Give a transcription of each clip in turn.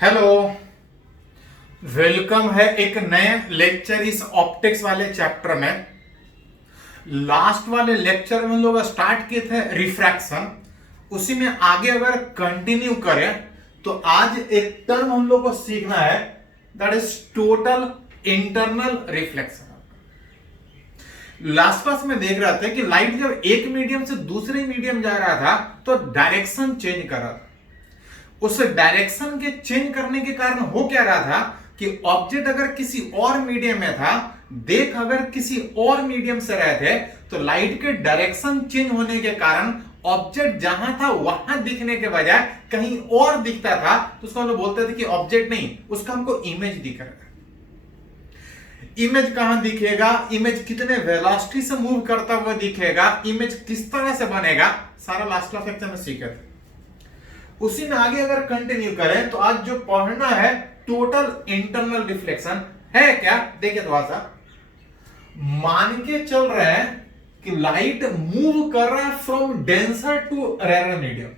Hello. Welcome है एक नए लेक्चर इस ऑप्टिक्स वाले चैप्टर में। लास्ट वाले लेक्चर में हम लोग स्टार्ट किए थे रिफ्रैक्शन, उसी में आगे अगर कंटिन्यू करें तो आज एक टर्म हम लोग को सीखना है, that is total internal reflection. Last class में देख रहा था कि लाइट जब एक मीडियम से दूसरे मीडियम जा रहा था तो डायरेक्शन चेंज कर रहा था। उस डायरेक्शन के चेंज करने के कारण हो क्या रहा था कि ऑब्जेक्ट अगर किसी और मीडियम में था, देख अगर किसी और मीडियम से रहे थे, तो लाइट के डायरेक्शन चेंज होने के कारण ऑब्जेक्ट जहां था वहां दिखने के बजाय कहीं और दिखता था, तो उसको हम लोग बोलते थे कि ऑब्जेक्ट नहीं, उसका हमको इमेज दिख रहा है। इमेज कहां दिखेगा, इमेज कितने वेलोसिटी से मूव करता हुआ दिखेगा, इमेज किस तरह से बनेगा, सारा लास्ट क्लास लेक्चर में सीखे थे। उसी में आगे अगर कंटिन्यू करें तो आज जो पढ़ना है टोटल इंटरनल रिफ्लेक्शन है क्या, देखिए थोड़ा सा मान के चल रहे हैं कि लाइट मूव कर रहा है from denser to rare medium.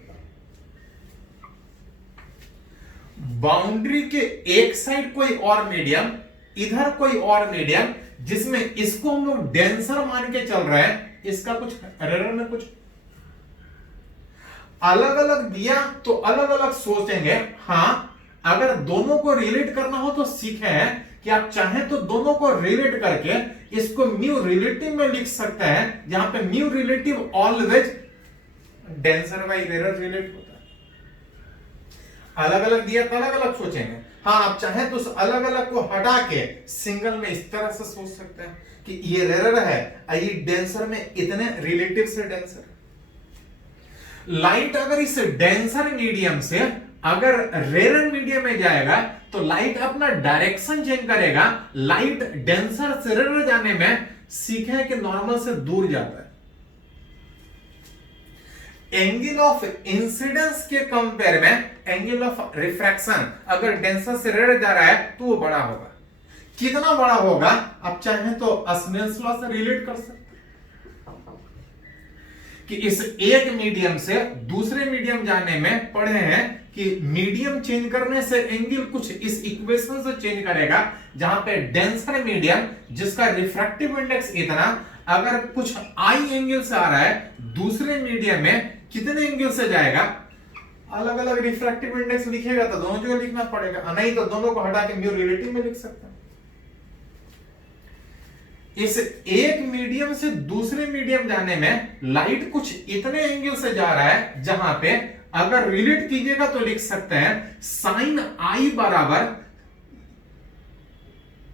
Boundary के एक साइड कोई और मीडियम, इधर कोई और मीडियम, जिसमें इसको हम लोग डेंसर मान के चल रहे हैं, इसका कुछ रेयर में कुछ अलग अलग दिया तो अलग अलग सोचेंगे। हां, अगर दोनों को रिलेट करना हो तो सीखे हैं कि आप चाहें तो दोनों को रिलेट करके इसको म्यू रिलेटिव में लिख सकते हैं, जहां पे mu relative always denser by rare relate होता है। अलग अलग दिया तो अलग अलग सोचेंगे। हाँ, आप चाहें तो उस अलग अलग को हटा के सिंगल में इस तरह से सोच सकते हैं कि ये रेयर है, ये डेंसर में इतने रिलेटिव से डेंसर। लाइट अगर इस डेंसर मीडियम से अगर रेयर मीडियम में जाएगा तो लाइट अपना डायरेक्शन चेंज करेगा। लाइट डेंसर से रेयर जाने में सीखे कि नॉर्मल से दूर जाता है। एंगल ऑफ इंसिडेंस के कंपेयर में एंगल ऑफ रिफ्रैक्शन अगर डेंसर से रेयर जा रहा है तो वो बड़ा होगा। कितना बड़ा होगा आप चाहें तो स्नेल्स लॉ से रिलेट कर सकते कि इस एक मीडियम से दूसरे मीडियम जाने में पढ़े हैं कि मीडियम चेंज करने से एंगल कुछ इस इक्वेशन से चेंज करेगा, जहां पे डेंसर मीडियम जिसका रिफ्रैक्टिव इंडेक्स इतना, अगर कुछ आई एंगल से आ रहा है, दूसरे मीडियम में कितने एंगल से जाएगा, अलग अलग रिफ्रैक्टिव इंडेक्स लिखेगा तो दोनों जगह लिखना पड़ेगा, नहीं तो दोनों को हटा के म्यू रिलेटिव में लिख सकते हैं। इस एक मीडियम से दूसरे मीडियम जाने में लाइट कुछ इतने एंगल से जा रहा है, जहां पे अगर रिलेट कीजिएगा तो लिख सकते हैं साइन आई बराबर,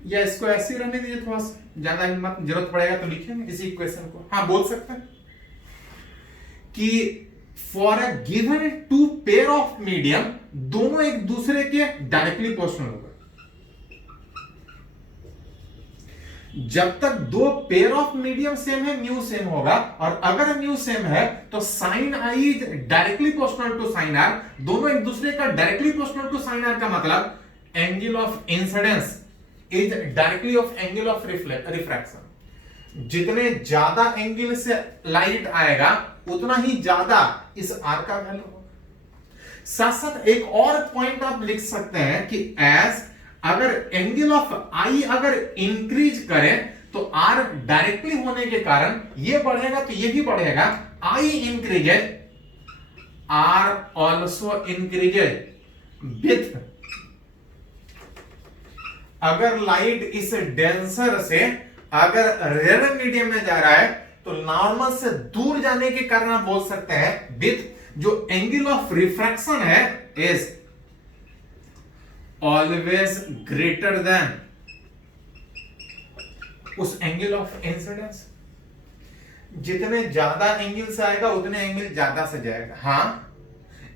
या इसको ऐसे ही रहने दीजिए, थोड़ा सा ज्यादा हिम्मत जरूरत पड़ेगा तो लिखेंगे इसी इक्वेशन को। हाँ, बोल सकते हैं कि for a given two pair of medium, दोनों एक दूसरे के डायरेक्टली प्रोपोर्शनल होगा। जब तक दो पेयर ऑफ मीडियम सेम है, म्यू सेम होगा, और अगर म्यू सेम है तो sine i is directly proportional to sine r. दोनों एक दूसरे का directly proportional to sine r का मतलब angle of incidence is directly of angle of refraction. जितने ज्यादा एंगल से लाइट आएगा उतना ही ज्यादा इस आर का वैल्यू होगा। साथ साथ एक और पॉइंट आप लिख सकते हैं कि एज अगर एंगल ऑफ आई अगर इंक्रीज करें तो आर डायरेक्टली होने के कारण ये बढ़ेगा तो ये भी बढ़ेगा। I increases, r also increases with. अगर लाइट इस डेंसर से अगर रेयर मीडियम में जा रहा है तो नॉर्मल से दूर जाने के कारण आप बोल सकते हैं विथ जो एंगल ऑफ रिफ्रैक्शन है इज ऑलवेज ग्रेटर देन उस एंगल ऑफ इंसिडेंस। जितने ज्यादा एंगल से आएगा उतने एंगल ज्यादा से जाएगा। हाँ,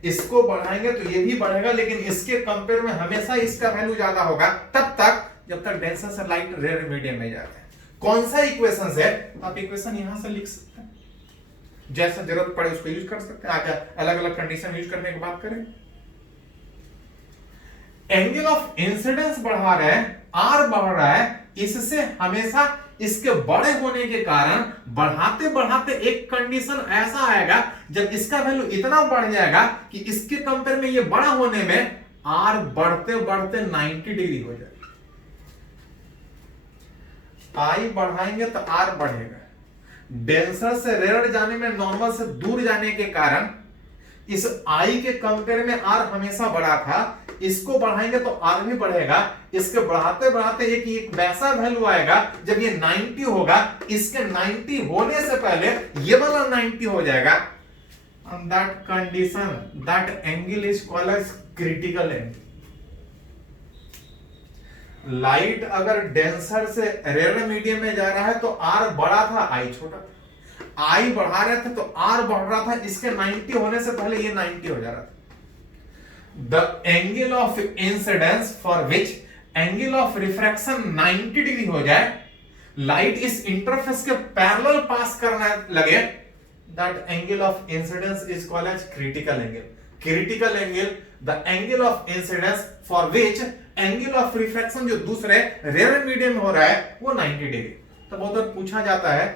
इसको बढ़ाएंगे तो ये भी बढ़ेगा, लेकिन इसके कंपेयर में हमेशा इसका वैल्यू ज्यादा होगा तब तक जब तक डेंसर से लाइट रेयर मीडियम में जाता है। कौन सा इक्वेशन है, तो आप इक्वेशन यहां से लिख सकते हैं, जैसा जरूरत पड़े उसको यूज कर सकते हैं। आगे अलग अलग कंडीशन यूज करने की बात करें। एंगल ऑफ इंसिडेंस बढ़ा रहे हैं, आर बढ़ रहा है, इससे हमेशा इसके बड़े होने के कारण बढ़ाते बढ़ाते एक कंडीशन ऐसा आएगा जब इसका वैल्यू इतना बढ़ जाएगा कि इसके कंपेयर में ये बड़ा होने में आर बढ़ते बढ़ते 90 डिग्री हो जाए, आई बढ़ाएंगे तो आर बढ़ेगा। डेंसर से रेयर जाने में नॉर्मल से दूर जाने के कारण इस आई के कंपेयर में आर हमेशा बड़ा था, इसको बढ़ाएंगे तो आर भी बढ़ेगा। इसके बढ़ाते बढ़ाते एक वैसा वैल्यू आएगा जब ये 90 होगा, इसके 90 होने से पहले ये वाला 90 हो जाएगा। On that condition, that angle is called as critical angle. Light अगर डेंसर से रेयर मीडियम में जा रहा है तो आर बड़ा था, आई छोटा था। आई बढ़ा रहे थे तो आर बढ़ रहा था, इसके 90 होने से पहले ये 90 हो जा रहा था। The angle of incidence for which angle of refraction 90 degree हो जाए, लाइट इस इंटरफेस के पैरेलल पास करने लगे, that angle of incidence is called as critical angle. Critical angle, the angle of incidence for which angle of refraction जो दूसरे rare medium में हो रहा है वो 90 डिग्री। तो बहुत बार पूछा जाता है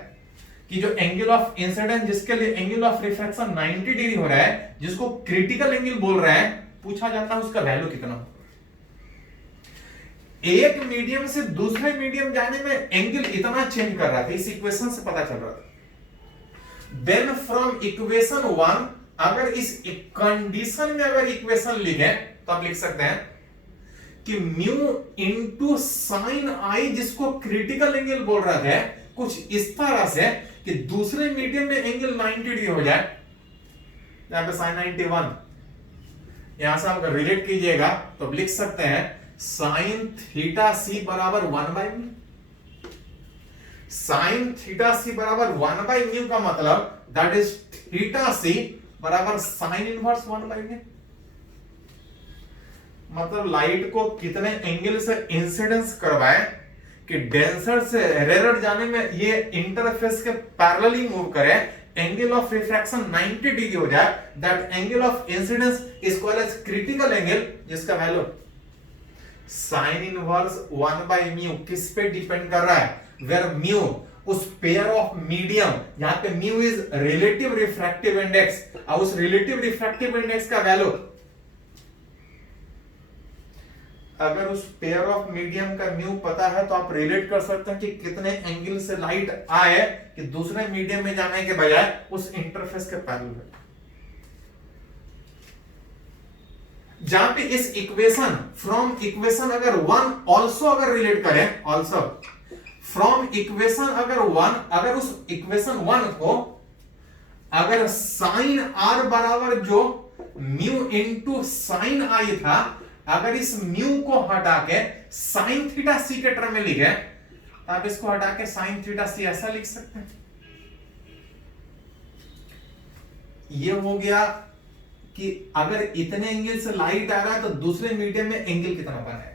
कि जो एंगल ऑफ इंसिडेंस जिसके लिए एंगल ऑफ रिफ्रैक्शन 90 डिग्री हो रहा है, जिसको क्रिटिकल एंगल बोल रहे हैं, पूछा जाता है उसका वैल्यू कितना होगा। एक मीडियम से दूसरे मीडियम जाने में एंगल इतना चेंज कर रहा था, इस इक्वेशन से पता चल रहा था। देन फ्रॉम इक्वेशन 1, अगर इस कंडीशन में अगर इक्वेशन लिखे तो आप लिख सकते हैं कि म्यू इंटू साइन आई, जिसको क्रिटिकल एंगल बोल रहे थे, कुछ इस तरह से कि दूसरे मीडियम में एंगल 90 डिग्री हो जाए। यहां पे साइन 91, यहां से आप रिलेट कीजिएगा तो लिख सकते हैं साइन थीटा सी बराबर 1/μ। साइन थीटा सी बराबर 1/μ का मतलब दैट इज थीटा सी बराबर साइन इनवर्स 1/μ। मतलब लाइट को कितने एंगल से इंसिडेंस करवाए कि डेंसर से रेयर जाने में ये इंटरफेस के पैरेलली मूव करे, एंगल ऑफ रिफ्रैक्शन 90 डिग्री हो जाए, that angle of incidence is called as critical angle, जिसका वैल्यू साइन इनवर्स 1/μ किस पे डिपेंड कर रहा है, वेयर म्यू उस पेयर ऑफ मीडियम, यहां पे mu is relative refractive index, और उस रिलेटिव रिफ्रैक्टिव इंडेक्स का वैल्यू अगर उस पेयर ऑफ मीडियम का म्यू पता है तो आप रिलेट कर सकते हैं कि कितने एंगल से लाइट आए कि दूसरे मीडियम में जाने के बजाय उस इंटरफेस के पैरेलल है। जहां पे इस इक्वेशन फ्रॉम इक्वेशन अगर 1 ऑल्सो अगर रिलेट करें, ऑल्सो फ्रॉम इक्वेशन अगर 1, अगर उस इक्वेशन 1 को अगर साइन आर बराबर जो म्यू इंटू साइन आई था, अगर इस म्यू को हटा के साइन थीटा सी के टर्म में लिखे, आप इसको हटा के साइन थीटा सी ऐसा लिख सकते हैं। ये हो गया कि अगर इतने एंगल से लाइट आ रहा है तो दूसरे मीडियम में एंगल कितना बनाएगा,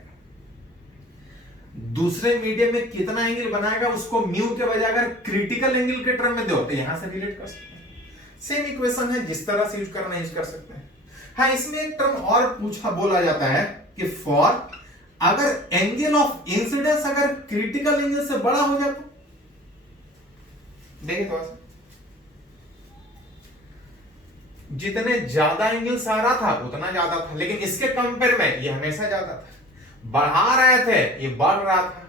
दूसरे मीडियम में कितना एंगल बनाएगा, उसको म्यू के बजाय अगर क्रिटिकल एंगल के टर्म में दो तो यहां से रिलेट कर सकते हैं। सेम इक्वेशन है, जिस तरह से यूज करना यूज कर सकते हैं। हाँ, इसमें एक टर्म और बोला जाता है कि फॉर अगर एंगल ऑफ इंसिडेंस अगर क्रिटिकल एंगल से बड़ा हो जाए तो देखिए थोड़ा सा, जितने ज्यादा एंगल्स आ रहा था उतना ज्यादा था, लेकिन इसके कंपेयर में ये हमेशा ज्यादा था। बढ़ा रहे थे ये बढ़ रहा था,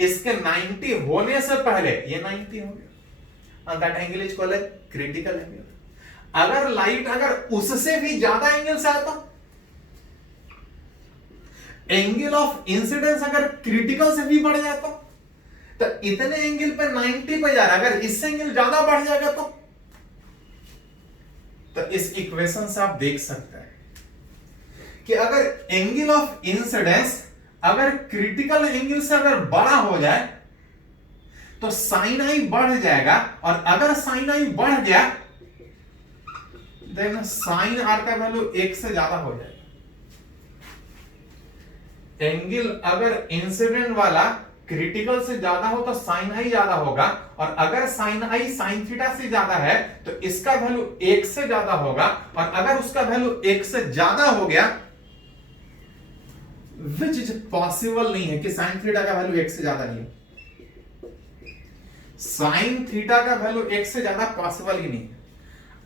इसके 90 होने से पहले ये 90 हो गया, that angle is called critical angle. अगर लाइट अगर उससे भी ज्यादा एंगल से आता, एंगल ऑफ इंसिडेंस अगर क्रिटिकल से भी बढ़ जाता, तो इतने एंगल पे 90 पे जा रहा है, अगर इससे एंगल ज्यादा बढ़ जाएगा तो इस इक्वेशन से आप देख सकते हैं कि अगर एंगल ऑफ इंसिडेंस अगर क्रिटिकल एंगल से अगर बड़ा हो जाए तो साइन आई बढ़ जाएगा, और अगर साइन आई बढ़ गया देन साइन आर का वैल्यू 1 से ज्यादा हो जाएगा। एंगल अगर इंसिडेंट वाला क्रिटिकल से ज्यादा हो तो साइन आई ज्यादा होगा, और अगर साइन आई साइन थीटा से ज्यादा है तो इसका वैल्यू 1 से ज्यादा होगा, और अगर उसका वैल्यू 1 से ज्यादा हो गया, विच इज पॉसिबल नहीं है कि साइन थीटा का वैल्यू 1 से ज्यादा नहीं है, साइन थीटा का वैल्यू 1 से ज्यादा पॉसिबल ही नहीं है।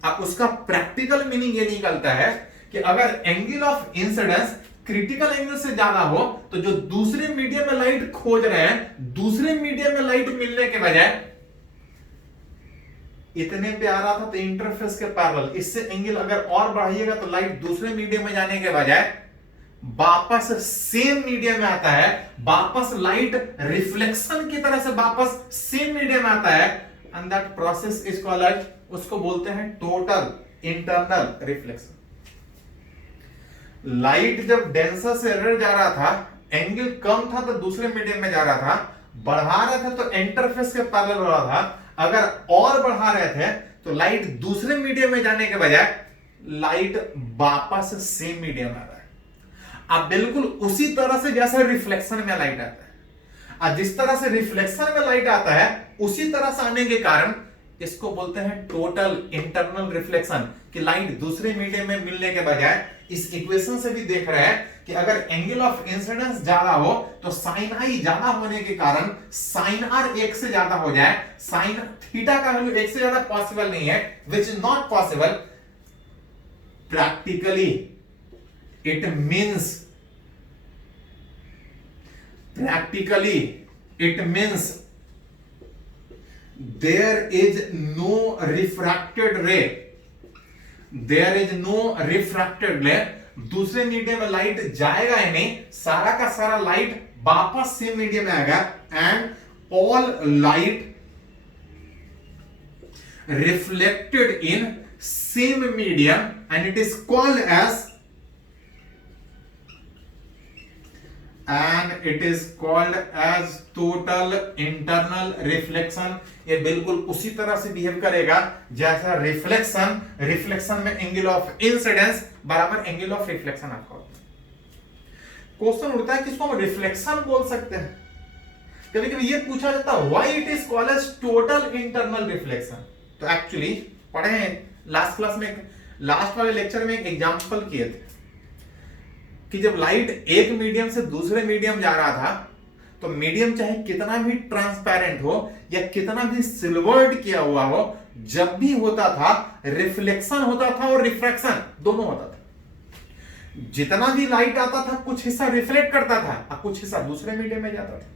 अब उसका प्रैक्टिकल मीनिंग ये निकलता है कि अगर angle of incidence critical angle से ज्यादा हो तो जो दूसरे मीडियम में लाइट खोज रहे हैं, दूसरे मीडियम में लाइट मिलने के बजाय इतने पे आ रहा था तो इंटरफेस के पैरेलल, इससे एंगल अगर और बढ़ाइएगा तो लाइट दूसरे मीडियम में जाने के बजाय वापस सेम मीडियम में आता है, वापस लाइट रिफ्लेक्शन की तरह से वापस सेम मीडियम में आता है, and that process is called, उसको बोलते हैं टोटल इंटरनल रिफ्लेक्शन। लाइट जब डेंसर से रेयर जा रहा था, एंगल कम था तो दूसरे मीडियम में जा रहा था, बढ़ा रहे थे तो इंटरफेस के पैरेलल हो रहा था, अगर और बढ़ा रहे थे तो लाइट दूसरे मीडियम में जाने के बजाय लाइट वापस सेम मीडियम में आ रहा है। अब बिल्कुल उसी तरह से जैसे रिफ्लेक्शन में लाइट आता है, अब जिस तरह से रिफ्लेक्शन में लाइट आता है उसी तरह से आने के कारण इसको बोलते हैं टोटल इंटरनल रिफ्लेक्शन, कि लाइट दूसरे मीडियम में मिलने के बजाय, इस इक्वेशन से भी देख रहे हैं कि अगर एंगल ऑफ इंसिडेंस ज्यादा हो तो साइन आई ज्यादा होने के कारण साइन आर एक से ज्यादा हो जाए, साइन थीटा का वैल्यू एक से ज्यादा पॉसिबल नहीं है, which is not possible practically. It means there is no refracted ray, दूसरे मीडियम में लाइट जाएगा ही नहीं, सारा का सारा लाइट वापस सेम मीडियम में आएगा, and all light reflected in same medium and it is called as total internal reflection. ये बिल्कुल उसी तरह से बिहेव करेगा जैसा रिफ्लेक्शन में एंगल ऑफ इंसिडेंस बराबर एंगल ऑफ रिफ्लेक्शन आपका। क्वेश्चन उठता है किसको हम रिफ्लेक्शन बोल सकते हैं, कभी कभी ये पूछा जाता है why it is called as total internal reflection. तो एक्चुअली पढ़े हैं लास्ट क्लास में, लास्ट वाले लेक्चर में एक एग्जांपल किए थे कि जब लाइट एक मीडियम से दूसरे मीडियम जा रहा था तो मीडियम चाहे कितना भी ट्रांसपेरेंट हो या कितना भी सिल्वर्ड किया हुआ हो, जब भी होता था रिफ्लेक्शन होता था और रिफ्रैक्शन दोनों होता था। जितना भी लाइट आता था कुछ हिस्सा रिफ्लेक्ट करता था और कुछ हिस्सा दूसरे मीडियम में जाता था।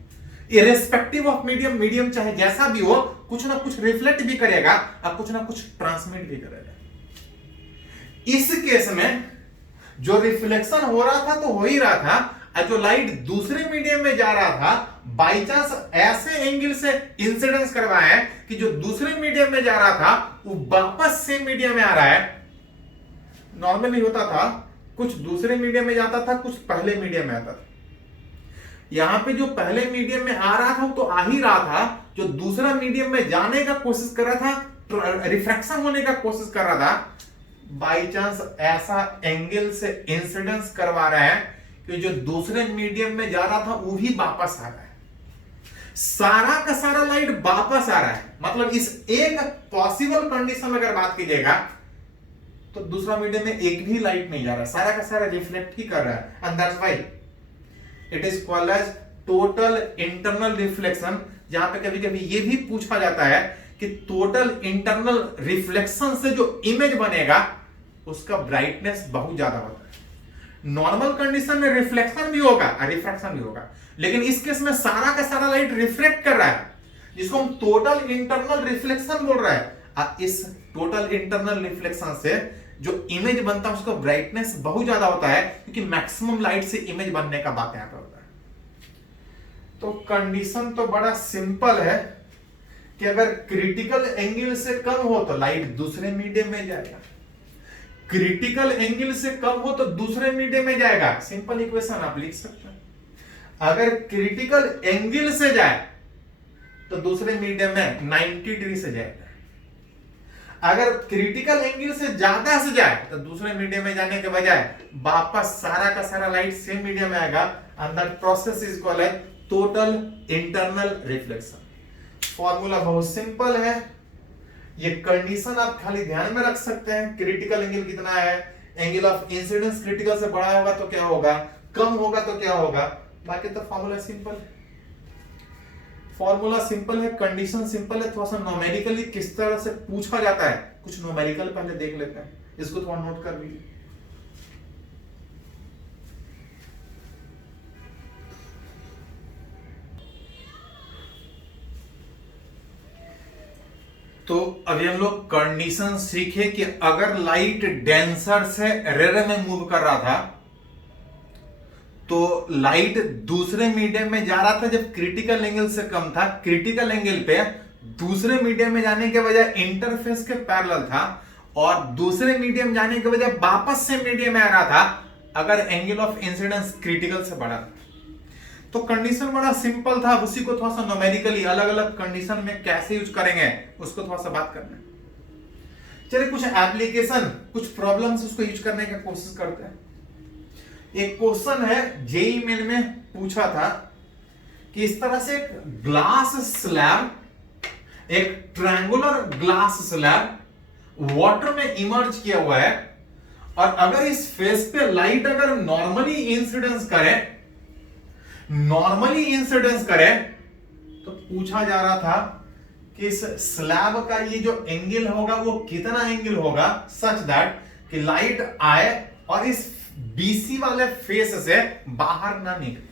इरेस्पेक्टिव ऑफ मीडियम चाहे जैसा भी हो, कुछ ना कुछ रिफ्लेक्ट भी करेगा और कुछ ना कुछ ट्रांसमिट भी करेगा। इस केस में जो रिफ्लेक्शन हो रहा था तो हो ही रहा था, और जो लाइट दूसरे मीडियम में जा रहा था बाई चांस ऐसे एंगल से इंसिडेंस करवाया है कि जो दूसरे मीडियम में जा रहा था वो वापस सेम मीडियम में आ रहा है। नॉर्मली होता था कुछ दूसरे मीडियम में जाता था, कुछ पहले मीडियम में आता था। यहां पे जो पहले मीडियम में आ रहा था वो तो आ ही रहा था, जो दूसरा मीडियम में जाने का कोशिश कर रहा था, रिफ्रैक्शन होने का कोशिश कर रहा था, बाई चांस ऐसा एंगल से इंसिडेंस करवा रहा है कि जो दूसरे मीडियम में जा रहा था वो भी वापस आ रहा है। सारा का सारा लाइट वापस आ रहा है, मतलब इस एक पॉसिबल कंडीशन में अगर बात कीजिएगा तो दूसरा मीडियम में एक भी लाइट नहीं जा रहा, सारा का सारा रिफ्लेक्ट ही कर रहा है, and that's why it is called as total internal reflection. जहां पे कभी कभी ये भी पूछा जाता है कि टोटल इंटरनल रिफ्लेक्शन से जो इमेज बनेगा उसका ब्राइटनेस बहुत ज्यादा होता है। नॉर्मल कंडीशन में रिफ्लेक्शन भी होगा और रिफ्रैक्शन भी होगा, लेकिन इस केस में सारा का सारा लाइट रिफ्लेक्ट कर रहा है, जिसको हम टोटल इंटरनल रिफ्लेक्शन बोल रहे हैं। और इस टोटल इंटरनल रिफ्लेक्शन से जो इमेज बनता है उसका ब्राइटनेस बहुत ज्यादा होता है, क्योंकि मैक्सिमम लाइट से इमेज बनने का बात यहां पर होता है। तो कंडीशन तो बड़ा सिंपल है कि अगर क्रिटिकल एंगल से कम हो तो लाइट दूसरे मीडियम में जाएगा, क्रिटिकल एंगल से कम हो तो दूसरे मीडियम में जाएगा। सिंपल इक्वेशन आप लिख सकते हैं। अगर क्रिटिकल एंगल से जाए तो दूसरे मीडियम में 90 डिग्री से जाएगा, अगर क्रिटिकल एंगल से ज्यादा से जाए तो दूसरे मीडियम में जाने के बजाय वापस सारा का सारा लाइट सेम मीडियम में आएगा, and that process is called as total internal reflection. Formula बहुत सिंपल है, ये कंडीशन आप खाली ध्यान में रख सकते हैं। क्रिटिकल एंगल कितना है, एंगल ऑफ इंसिडेंस क्रिटिकल से बड़ा होगा तो क्या होगा, कम होगा तो क्या होगा, बाकी तो फॉर्मूला सिंपल है। फॉर्मूला सिंपल है, कंडीशन सिंपल है। थोड़ा सा न्यूमेरिकली किस तरह से पूछा जाता है, कुछ न्यूमेरिकल पहले देख लेते हैं, इसको थोड़ा नोट कर लीजिए। तो अभी हम लोग कंडीशन सीखे कि अगर लाइट डेंसर से रेयर में मूव कर रहा था तो लाइट दूसरे मीडियम में जा रहा था जब क्रिटिकल एंगल से कम था, क्रिटिकल एंगल पे दूसरे मीडियम में जाने के बजाय इंटरफेस के पैरेलल था, और दूसरे मीडियम जाने के बजाय वापस से मीडियम में आ रहा था अगर एंगल ऑफ इंसिडेंस क्रिटिकल से बड़ा। तो कंडीशन बड़ा सिंपल था, उसी को थोड़ा सा न्यूमेरिकली अलग अलग कंडीशन में कैसे यूज करेंगे उसको थोड़ा सा बात करना है। चलिए कुछ एप्लीकेशन, कुछ प्रॉब्लम्स उसको यूज करने की कोशिश करते हैं। एक क्वेश्चन है जेईई मेन में पूछा था कि इस तरह से एक ग्लास स्लैब, एक ट्रायंगुलर ग्लास स्लैब वाटर में इमर्ज किया हुआ है, और अगर इस फेस पे लाइट अगर नॉर्मली इंसिडेंस करे तो पूछा जा रहा था कि इस स्लैब का ये जो एंगल होगा वो कितना एंगल होगा सच दैट कि लाइट आए और इस बीसी वाले फेस से बाहर ना निकले।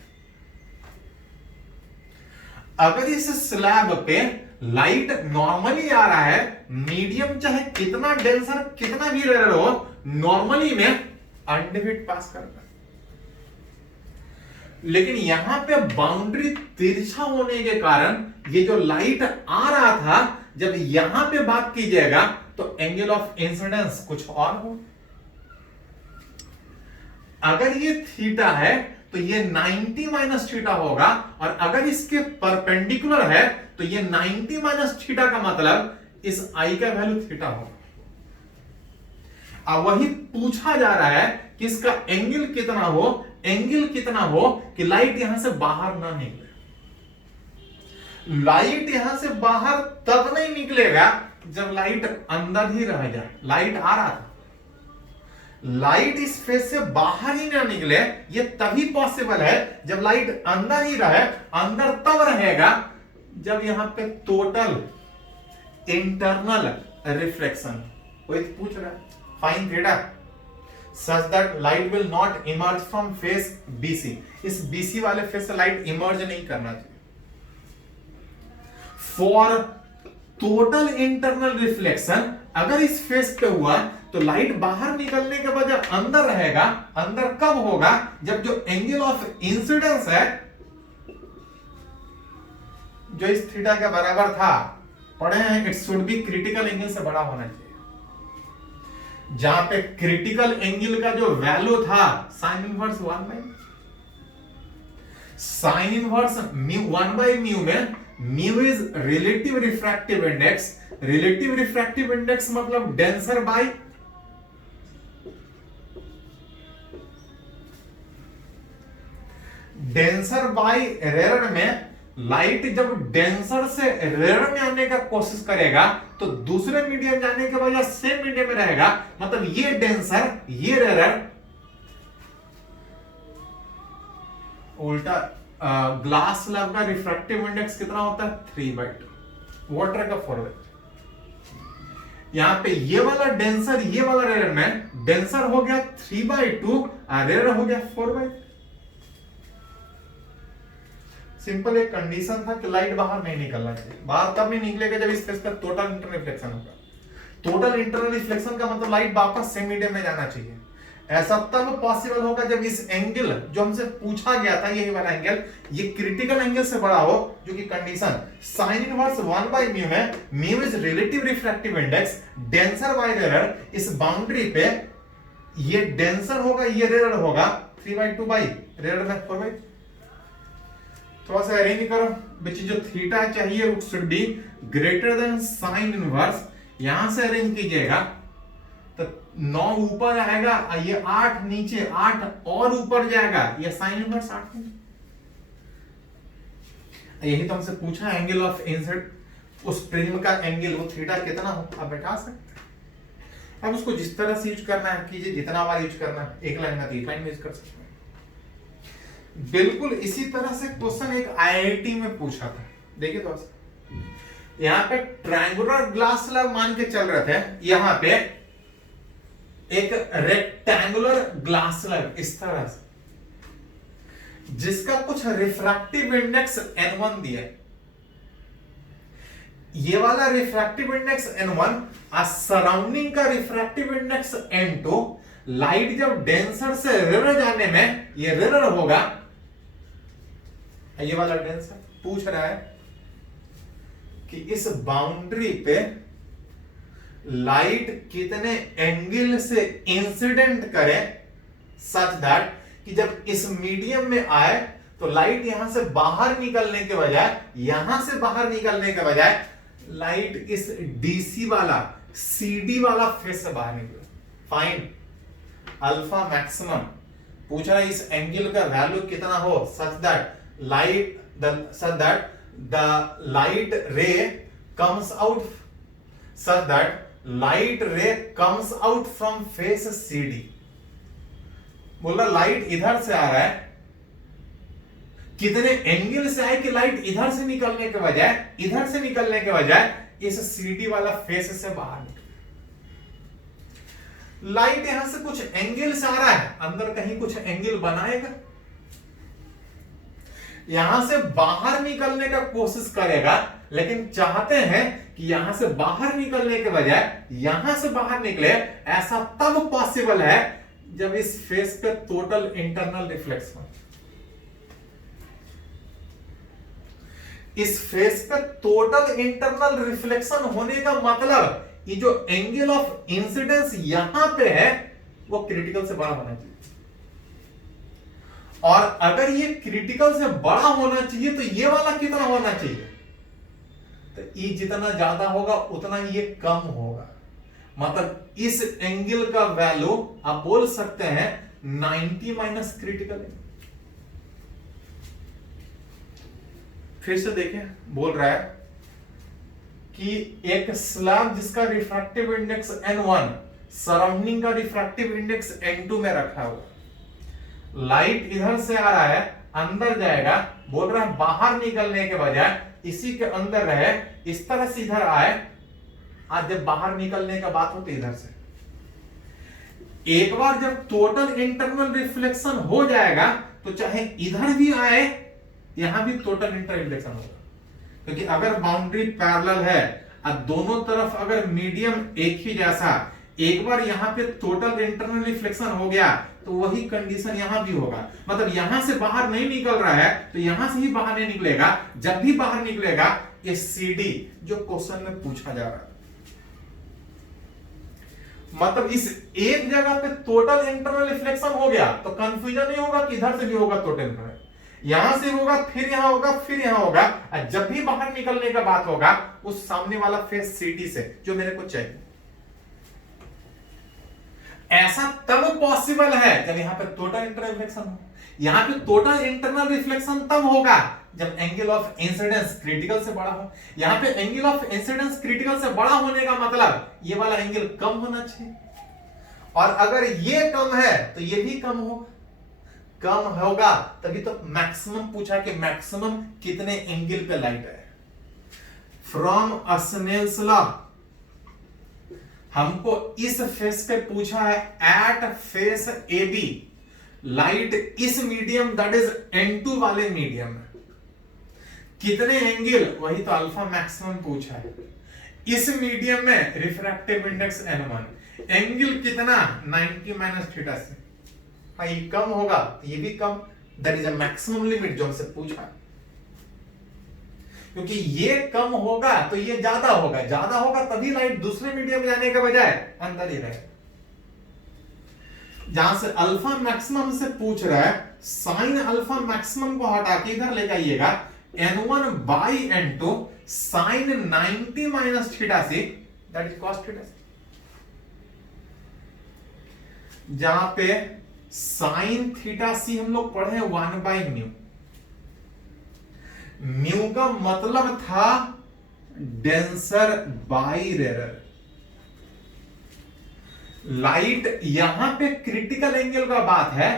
अगर इस स्लैब पे लाइट नॉर्मली आ रहा है, मीडियम चाहे कितना डेंसर कितना भी रेयर हो, नॉर्मली में अनडिवाइड पास करता है। लेकिन यहां पे बाउंड्री तिरछा होने के कारण ये जो लाइट आ रहा था जब यहां पे बात की जाएगा तो एंगल ऑफ इंसिडेंस कुछ और हो। अगर ये थीटा है तो ये 90 माइनस थीटा होगा, और अगर इसके परपेंडिकुलर है तो ये 90 माइनस थीटा का मतलब इस आई का वैल्यू थीटा होगा। अब वही पूछा जा रहा है कि इसका एंगल कितना हो, एंगल कितना हो कि लाइट यहां से बाहर ना निकले। लाइट यहां से बाहर तब नहीं निकलेगा जब लाइट अंदर ही रह जाए। लाइट आ रहा था, लाइट इस फेस से बाहर ही ना निकले, ये तभी पॉसिबल है जब लाइट अंदर ही रहे। अंदर तब रहेगा जब यहां पे टोटल इंटरनल रिफ्लेक्शन, कोई पूछ रहा है fine theta such that light will not emerge from face BC. इस बीसी वाले फेस से लाइट इमर्ज नहीं करना चाहिए। फॉर टोटल इंटरनल रिफ्लेक्शन अगर इस फेस पे हुआ तो लाइट बाहर निकलने के बजाय अंदर रहेगा। अंदर कब होगा जब जो एंगल ऑफ इंसिडेंस है जो इस थीटा के बराबर था, पढ़े हैं, it should be critical angle से बड़ा होना चाहिए। जहां पे क्रिटिकल एंगल का जो वैल्यू था साइन इनवर्स 1 बाय म्यू में mu is relative refractive index. Relative refractive index मतलब डेंसर बाय रेयर में लाइट जब डेंसर से रेयर में आने का कोशिश करेगा तो दूसरे मीडियम जाने के बजाय सेम मीडियम में रहेगा। मतलब ये डेंसर ये रेयर उल्टा। ग्लास स्लैब का रिफ्रैक्टिव इंडेक्स कितना होता है 3/2, वाटर का 4/2। यहां पे ये वाला डेंसर ये वाला रेयर में डेंसर हो गया 3/2 और रेयर हो गया 4/2। सिंपल एक कंडीशन था कि लाइट बाहर नहीं निकलना चाहिए। बाहर तब नहीं निकलेगा जब इस फेस पर टोटल इंटरनल रिफ्लेक्शन होगा। टोटल इंटरनल रिफ्लेक्शन का मतलब लाइट वापस सेम मीडियम में जाना चाहिए। ऐसा तब पॉसिबल होगा जब इस एंगल जो हमसे पूछा गया था यही वाला एंगल ये क्रिटिकल एंगल से बड़ा हो, जो कि condition sine inverse 1 by mu है। Mu is relative refractive index, denser by rare. इस बाउंड्री पे ये डेंसर होगा ये रेयर होगा 3/2 बाय रेयर में 4/2। थोड़ा सा अरेंज करो बच्चे, जो थीटा चाहिए वो should be greater than sine inverse. यहां से अरेंज कीजिएगा तो 9 ऊपर आएगा, ये 8 नीचे, 8 और ऊपर जाएगा, ये साइन इनवर्स 8। यही तो हमसे पूछा एंगल ऑफ इंसिडेंस, उस प्रिज्म का एंगल वो थीटा कितना हो आप बैठा सकते हैं। अब उसको जिस तरह से यूज करना है कीजिए, जितना बार यूज करना है, एक लाइन में 3 लाइन में यूज कर सकते हैं। बिल्कुल इसी तरह से क्वेश्चन एक आईआईटी में पूछा था। देखिए दोस्त, यहां पे ट्रायंगुलर ग्लास स्लैब मान के चल रहे थे, यहां पे एक रेक्टेंगुलर ग्लास स्लैब इस तरह से, जिसका कुछ रिफ्रैक्टिव इंडेक्स n1 दिया है। ये वाला रिफ्रैक्टिव इंडेक्स n1 और सराउंडिंग का रिफ्रैक्टिव इंडेक्स n2, लाइट जब डेंसर से रेयर जाने में ये रेयर होगा, ये वाला डेंसर पूछ रहा है कि इस बाउंड्री पे लाइट कितने एंगल से इंसिडेंट करे सच दैट कि जब इस मीडियम में आए तो लाइट यहां से बाहर निकलने के बजाय, यहां से बाहर निकलने के बजाय लाइट इस डीसी वाला सीडी वाला फेस से बाहर निकले। फाइंड अल्फा मैक्सिमम पूछ रहा है, इस एंगल का वैल्यू कितना हो such that the light ray comes out such that light ray comes out from face CD। बोल रहा लाइट इधर से आ रहा है, कितने एंगल से आए कि लाइट इधर से निकलने के बजाय, इधर से निकलने के बजाय इस सीडी वाला फेस से बाहर निकले। लाइट यहां से कुछ एंगल से आ रहा है, अंदर कहीं कुछ एंगल बनाएगा, यहां से बाहर निकलने का कोशिश करेगा, लेकिन चाहते हैं कि यहां से बाहर निकलने के बजाय यहां से बाहर निकले। ऐसा तब पॉसिबल है जब इस फेस पे टोटल इंटरनल रिफ्लेक्शन, इस फेस पे टोटल इंटरनल रिफ्लेक्शन होने का मतलब ये जो एंगल ऑफ इंसिडेंस यहां पे है वो क्रिटिकल से बड़ा होना चाहिए, और अगर ये क्रिटिकल से बड़ा होना चाहिए तो ये वाला कितना होना चाहिए, तो ये जितना ज्यादा होगा उतना ये कम होगा। मतलब इस एंगल का वैल्यू आप बोल सकते हैं 90 माइनस क्रिटिकल। फिर से देखें, बोल रहा है कि एक स्लैब जिसका रिफ्रैक्टिव इंडेक्स n1 सराउंडिंग का रिफ्रैक्टिव इंडेक्स n2 में रखा हुआ, लाइट इधर से आ रहा है, अंदर जाएगा, बोल रहा है बाहर निकलने के बजाय इसी के अंदर रहे, इस तरह से इधर आए, आज जब बाहर निकलने का बात होती इधर से, एक बार जब टोटल इंटरनल रिफ्लेक्शन हो जाएगा तो चाहे इधर भी आए यहां भी टोटल इंटरनल रिफ्लेक्शन होगा, क्योंकि अगर बाउंड्री पैरेलल है और दोनों तरफ अगर मीडियम एक ही जैसा, एक बार यहां पे टोटल इंटरनल रिफ्लेक्शन हो गया तो वही कंडीशन यहां भी होगा। मतलब यहां से बाहर नहीं निकल रहा है तो यहां से ही बाहर नहीं निकलेगा, जब भी बाहर निकलेगा ये सीडी जो क्वेश्चन में पूछा जा रहा है, मतलब इस एक जगह पे टोटल इंटरनल रिफ्लेक्शन हो गया तो कंफ्यूजन नहीं होगा कि इधर से भी होगा टोटल इंटरनल, यहां से होगा फिर यहां होगा फिर यहां होगा, और जब भी बाहर निकलने का बात होगा उस सामने वाला फेस सीडी से जो मेरे को चाहिए। ऐसा तब पॉसिबल है जब यहां पे टोटल इंटरनल रिफ्लेक्शन हो। यहां पे टोटल इंटरनल रिफ्लेक्शन तब होगा जब एंगल ऑफ इंसिडेंस क्रिटिकल से बड़ा हो। यहां पे एंगल ऑफ इंसिडेंस क्रिटिकल से बड़ा होने का मतलब ये वाला एंगल कम होना चाहिए, और अगर ये कम है तो ये भी कम होगा, कम होगा तभी तो मैक्सिमम पूछा कि मैक्सिमम कितने एंगल पे लाइट है। फ्रॉम स्नेल्स लॉ हमको इस फेस पे पूछा है, at face A B light इस मीडियम दैट इज n2 वाले मीडियम में कितने एंगल, वही तो अल्फा मैक्सिमम पूछा है। इस मीडियम में रिफ्रैक्टिव इंडेक्स n1, एंगल कितना 90 माइनस थीटा से, हाँ ये कम होगा ये भी कम, that is a maximum limit जो हमसे पूछा है, क्योंकि ये कम होगा तो ये ज्यादा होगा, ज्यादा होगा तभी लाइट दूसरे मीडियम में जाने के बजाय अंदर ही रहे। जहां से अल्फा मैक्सिमम से पूछ रहा है, साइन अल्फा मैक्सिमम को हटा के इधर लेकर आइएगा, n1 by n2 sine 90 minus theta से, दैट इज कॉस थीटा। जहां पे साइन थीटा सी हम लोग पढ़े 1 बाई म्यू, म्यू का मतलब था डेंसर बाई रेयर। लाइट यहां पे क्रिटिकल एंगल का बात है,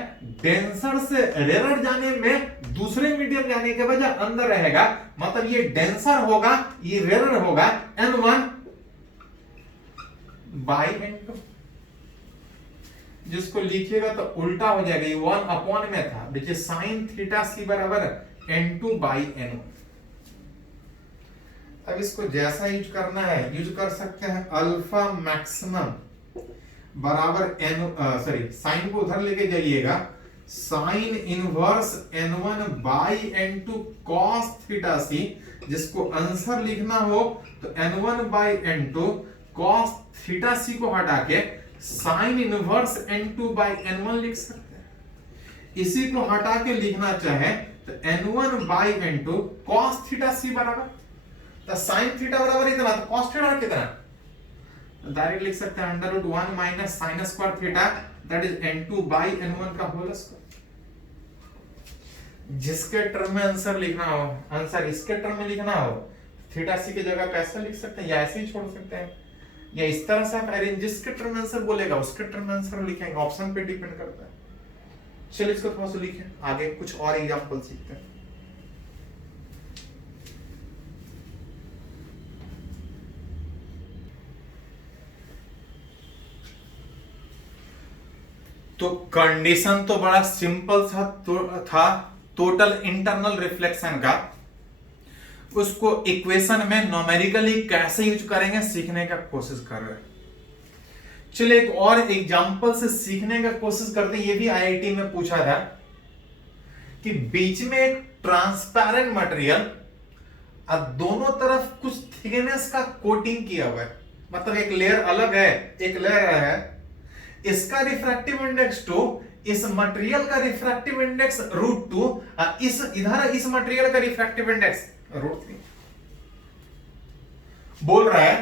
डेंसर से रेयर जाने में दूसरे मीडियम जाने के बजाय अंदर रहेगा, मतलब ये डेंसर होगा ये रेयर होगा, n1 बाई n2, जिसको लिखिएगा तो उल्टा हो जाएगा, ये 1 अपॉन में था, देखिए साइन थीटा सी बराबर n2 बाई n1। अब इसको जैसा यूज करना है यूज कर सकते हैं। अल्फा मैक्सिमम बराबर एन, सॉरी साइन को उधर लेके जाइएगा, sine inverse n1 by n2 cos theta c, जिसको आंसर लिखना हो तो n1 by n2 cos theta सी को हटा के sine inverse n2 by n1 लिख सकते हैं। इसी को हटा के लिखना चाहे तो n1 by n2 cos theta सी बराबर, तो साइन थीटा बराबर इतना, तो cos थीटा कितना, डायरेक्ट लिख सकते हैं under root 1 minus sine square theta, that is n2 by n1 का होल स्क्वायर। जिसके टर्म में आंसर लिखना हो, आंसर इसके टर्म में लिखना हो, थीटा सी की जगह पे ऐसा लिख सकते हैं या ऐसे ही छोड़ सकते हैं, या इस तरह से आप अरेंज, जिसके टर्म में आंसर बोलेगा उसके टर्म में आंसर लिखेंगे, ऑप्शन पे डिपेंड करता है। चलिए इसको थोड़ा सा लिखें, आगे कुछ और एग्जांपल सीखते हैं। तो कंडीशन तो बड़ा सिंपल था टोटल इंटरनल रिफ्लेक्शन का, उसको इक्वेशन में न्यूमेरिकली कैसे यूज करेंगे सीखने का कोशिश कर रहे हैं। चलिए एक और एग्जांपल से सीखने का कोशिश करते हैं। ये भी आईआईटी में पूछा था कि बीच में एक ट्रांसपेरेंट मटेरियल और दोनों तरफ कुछ थिकनेस का कोटिंग किया हुआ है, मतलब एक लेयर अलग है एक लेयर है, इसका रिफ्रैक्टिव इंडेक्स 2, इस मटेरियल का रिफ्रैक्टिव इंडेक्स √2, इस इधर इस मटेरियल का रिफ्रैक्टिव इंडेक्स √3। बोल रहा है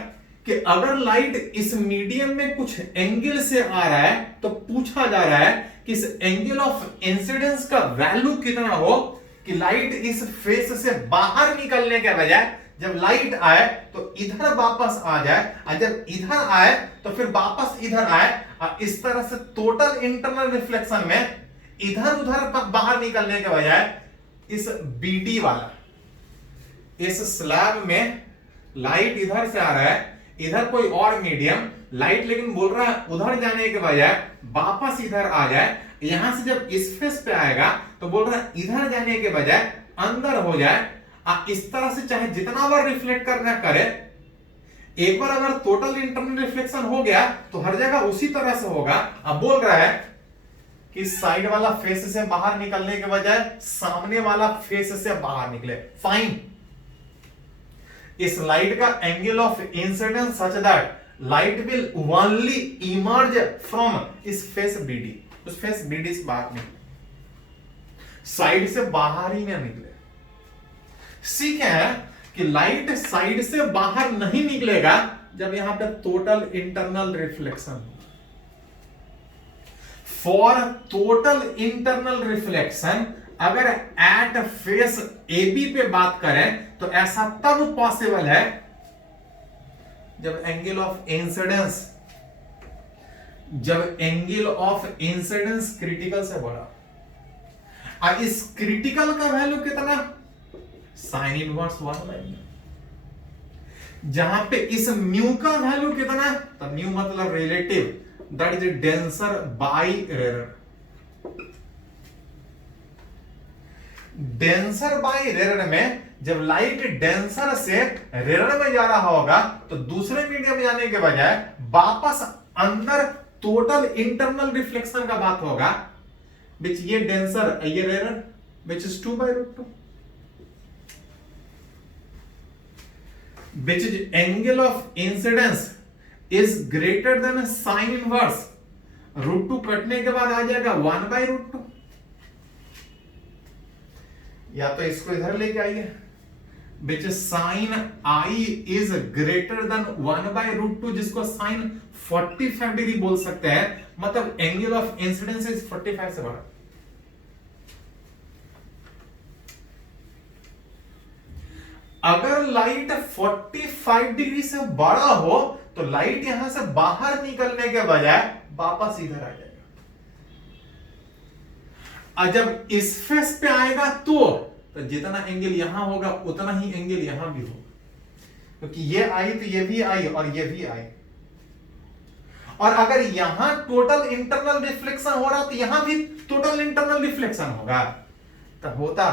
कि अगर लाइट इस मीडियम में कुछ एंगल से आ रहा है तो पूछा जा रहा है कि इस एंगल ऑफ इंसिडेंस का वैल्यू कितना हो कि लाइट इस फेस से बाहर निकलने के बजाय जब लाइट आए तो इधर वापस आ जाए, और जब इधर आए तो फिर वापस इधर आए, और इस तरह से टोटल इंटरनल रिफ्लेक्शन में इधर उधर बाहर निकलने के बजाय इस बीडी वाला, इस स्लैब में लाइट इधर से आ रहा है, इधर कोई और मीडियम लाइट लेकिन बोल रहा है उधर जाने के बजाय वापस इधर आ जाए, यहां से जब इस फेस पे आएगा तो बोल रहा है इधर जाने के बजाय अंदर हो जाए, इस तरह से चाहे जितना बार रिफ्लेक्ट करना करे, एक बार अगर टोटल इंटरनल रिफ्लेक्शन हो गया तो हर जगह उसी तरह से होगा। अब बोल रहा है कि साइड वाला फेस से बाहर निकलने के बजाय सामने वाला फेस से बाहर निकले। फाइन, इस लाइट का angle of incidence such that light will only emerge from इस फेस बीडी, उस फेस बीडी से बाहर निकले, साइड से बाहर ही ना निकले। सीखे हैं कि लाइट साइड से बाहर नहीं निकलेगा जब यहां पे टोटल इंटरनल रिफ्लेक्शन हो। फॉर टोटल इंटरनल रिफ्लेक्शन अगर एट फेस AB पे बात करें तो ऐसा तब पॉसिबल है जब एंगल ऑफ इंसिडेंस, जब एंगल ऑफ इंसिडेंस क्रिटिकल से बड़ा। अब इस क्रिटिकल का वैल्यू कितना, साइन इनवर्स 1/μ, जहां पे इस म्यू का वैल्यू कितना, तो म्यू मतलब relative, that is denser by rare. Denser by rare में जब लाइट डेंसर से रेयर में जा रहा होगा तो दूसरे मीडियम जाने के बजाय वापस अंदर टोटल इंटरनल रिफ्लेक्शन का बात होगा, विच ये डेंसर ये rare which is 2/√2, which is angle of incidence is greater than sin inverse √2, कटने के बाद आ जाएगा 1/√2, या तो इसको इधर लेके आइए, which is sin I is greater than 1/√2, जिसको sin 45 डिग्री बोल सकते हैं, मतलब एंगल ऑफ इंसिडेंस इज 45 से बड़ा। अगर लाइट 45 डिग्री से बड़ा हो तो लाइट यहां से बाहर निकलने के बजाय वापस इधर आ जाएगा, और जब इस फेस पे आएगा तो जितना एंगल यहां होगा उतना ही एंगल यहां भी होगा, क्योंकि ये आई तो ये भी आई और ये भी आई। और अगर यहां टोटल इंटरनल रिफ्लेक्शन हो रहा तो यहां भी टोटल इंटरनल रिफ्लेक्शन होगा। तो होता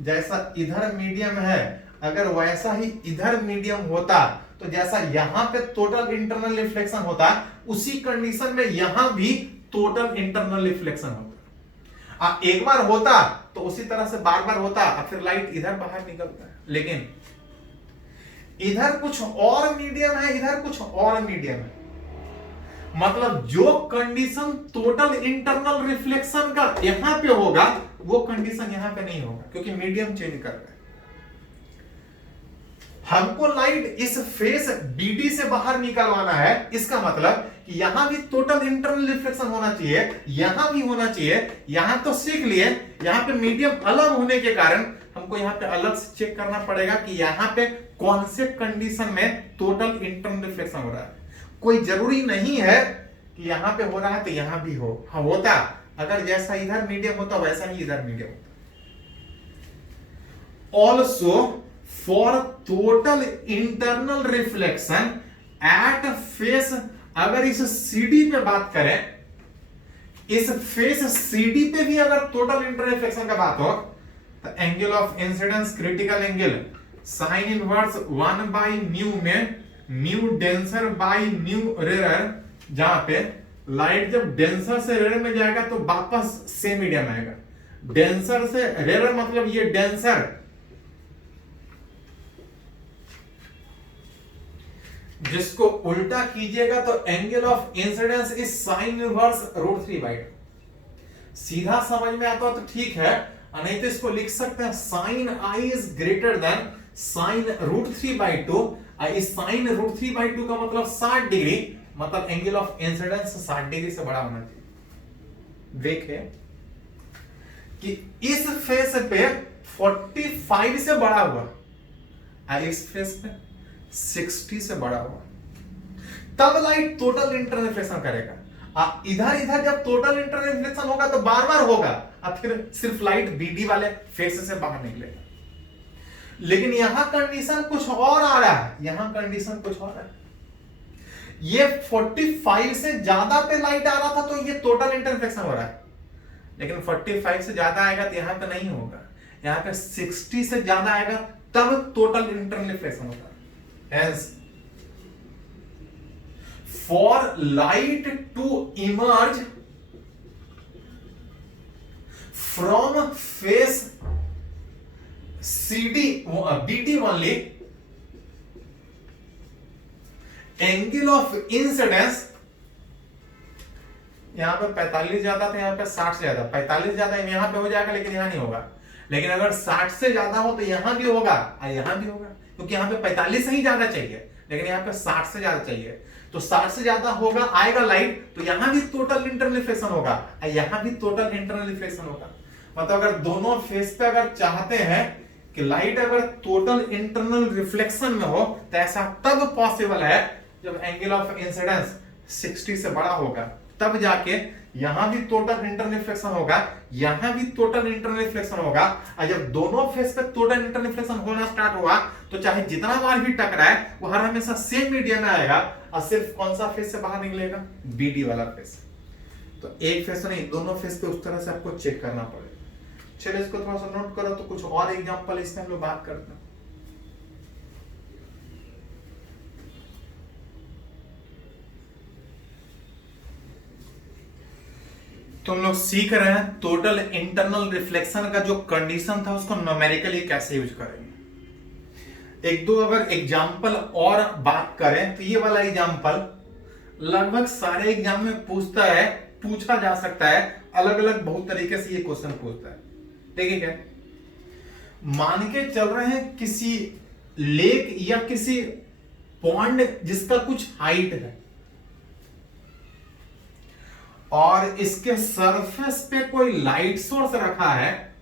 जैसा इधर मीडियम है अगर वैसा ही इधर मीडियम होता तो जैसा यहां पे टोटल इंटरनल रिफ्लेक्शन होता उसी कंडीशन में यहां भी टोटल इंटरनल रिफ्लेक्शन होता। एक बार होता तो उसी तरह से बार बार होता, फिर लाइट इधर बाहर निकलता है। लेकिन इधर कुछ और मीडियम है, इधर कुछ और मीडियम है, मतलब जो कंडीशन टोटल इंटरनल रिफ्लेक्शन का यहां पे होगा वो कंडीशन यहां पे नहीं होगा, क्योंकि मीडियम चेंज कर रहा है। हमको लाइट इस फेस BD से बाहर निकलवाना है, इसका मतलब कि यहां भी टोटल इंटरनल रिफ्लेक्शन होना चाहिए, यहां भी होना चाहिए। यहां तो सीख लिए, यहां पे मीडियम अलग होने के कारण हमको यहां पे अलग से चेक करना पड़ेगा कि यहां पे कौन से कंडीशन में टोटल इंटरनल रिफ्लेक्शन हो रहा है। कोई जरूरी नहीं है कि यहां पे हो रहा है तो यहां भी हो, हाँ होता, अगर जैसा इधर मीडियम होता वैसा ही इधर मीडियम होता। Also for total internal reflection at face, अगर इस CD पे बात करें, इस फेस CD पे भी अगर टोटल इंटरनल रिफ्लेक्शन का बात हो तो angle of incidence critical angle sine inverse 1/μ में mu denser by mu rare, जहां पे लाइट जब डेंसर से रेयर में जाएगा तो वापस सेम मीडियम आएगा। डेंसर से रेयर मतलब ये डेंसर, जिसको उल्टा कीजिएगा तो angle of incidence is sine inverse √3/2। सीधा समझ में आता तो ठीक है, नहीं तो इसको लिख सकते हैं sine i is greater than sine √3/2। इस साइन √3/2 का मतलब 60 डिग्री, मतलब एंगल ऑफ इंसिडेंस 60 डिग्री से बड़ा होना चाहिए। देखे कि इस फेस पे 45 से बड़ा हुआ, इस फेस पे 60 से बड़ा हुआ, तब लाइट टोटल इंटरनल रिफ्लेक्शन करेगा। इधर इधर जब टोटल इंटरनल रिफ्लेक्शन होगा तो बार बार होगा, अब फिर सिर्फ लाइट BD वाले फेस से बाहर निकलेगा। लेकिन यहां कंडीशन कुछ और आ रहा है, यहां कंडीशन कुछ और है। ये 45 से ज्यादा पे लाइट आ रहा था तो ये टोटल इंटरनल रिफ्लेक्शन हो रहा है, लेकिन 45 से ज्यादा आएगा तो यहां पे नहीं होगा, यहां पे 60 से ज्यादा आएगा तब टोटल इंटरनल रिफ्लेक्शन होगा। Hence, for light to emerge from face BD only, angle of incidence यहां पे 45 ज्यादा था, यहां पे 60 से ज्यादा, 45 ज्यादा यहां पे हो जाएगा लेकिन यहां नहीं होगा। लेकिन अगर 60 से ज्यादा हो तो यहां भी होगा और यहां भी होगा, क्योंकि यहाँ पे 45 से ही ज्यादा चाहिए, लेकिन यहाँ पे 60 से ज्यादा चाहिए। तो 60 से ज्यादा होगा, आएगा लाइट, तो यहां भी टोटल इंटरनल रिफ्लेक्शन होगा, यहां भी टोटल इंटरनल रिफ्लेक्शन होगा। मतलब अगर दोनों फेस पे अगर चाहते हैं कि लाइट अगर टोटल इंटरनल रिफ्लेक्शन में हो तो ऐसा तब पॉसिबल है जब एंगल ऑफ इंसिडेंस 60 से बड़ा होगा, तब जाके यहां भी टोटल इंटरनल रिफ्लेक्शन होगा, यहां भी टोटल इंटरनल रिफ्लेक्शन होगा। और जब दोनों फेस पे टोटल इंटरनल रिफ्लेक्शन होना स्टार्ट हुआ तो चाहे जितना बार भी टकराए वो हर हमेशा सेम मीडियम में आएगा, और सिर्फ कौन सा फेस से बाहर निकलेगा, BD वाला फेस। तो एक फेस नहीं, दोनों फेस पे उस तरह से आपको चेक करना पड़ेगा। चलिए इसको थोड़ा सा नोट करो, तो कुछ और एग्जांपल इसमें हम लोग बात करते हैं। तो हम लोग सीख रहे हैं टोटल इंटरनल रिफ्लेक्शन का जो कंडीशन था उसको न्यूमेरिकली कैसे यूज करेंगे। एक दो अगर एग्जांपल और बात करें तो ये वाला एग्जांपल लगभग सारे एग्जाम में पूछा जा सकता है, अलग अलग बहुत तरीके से ये क्वेश्चन पूछता है। ठीक है, मान के चल रहे हैं किसी लेक या किसी पॉन्ड जिसका कुछ हाइट है और इसके सरफेस पे कोई लाइट सोर्स रखा है,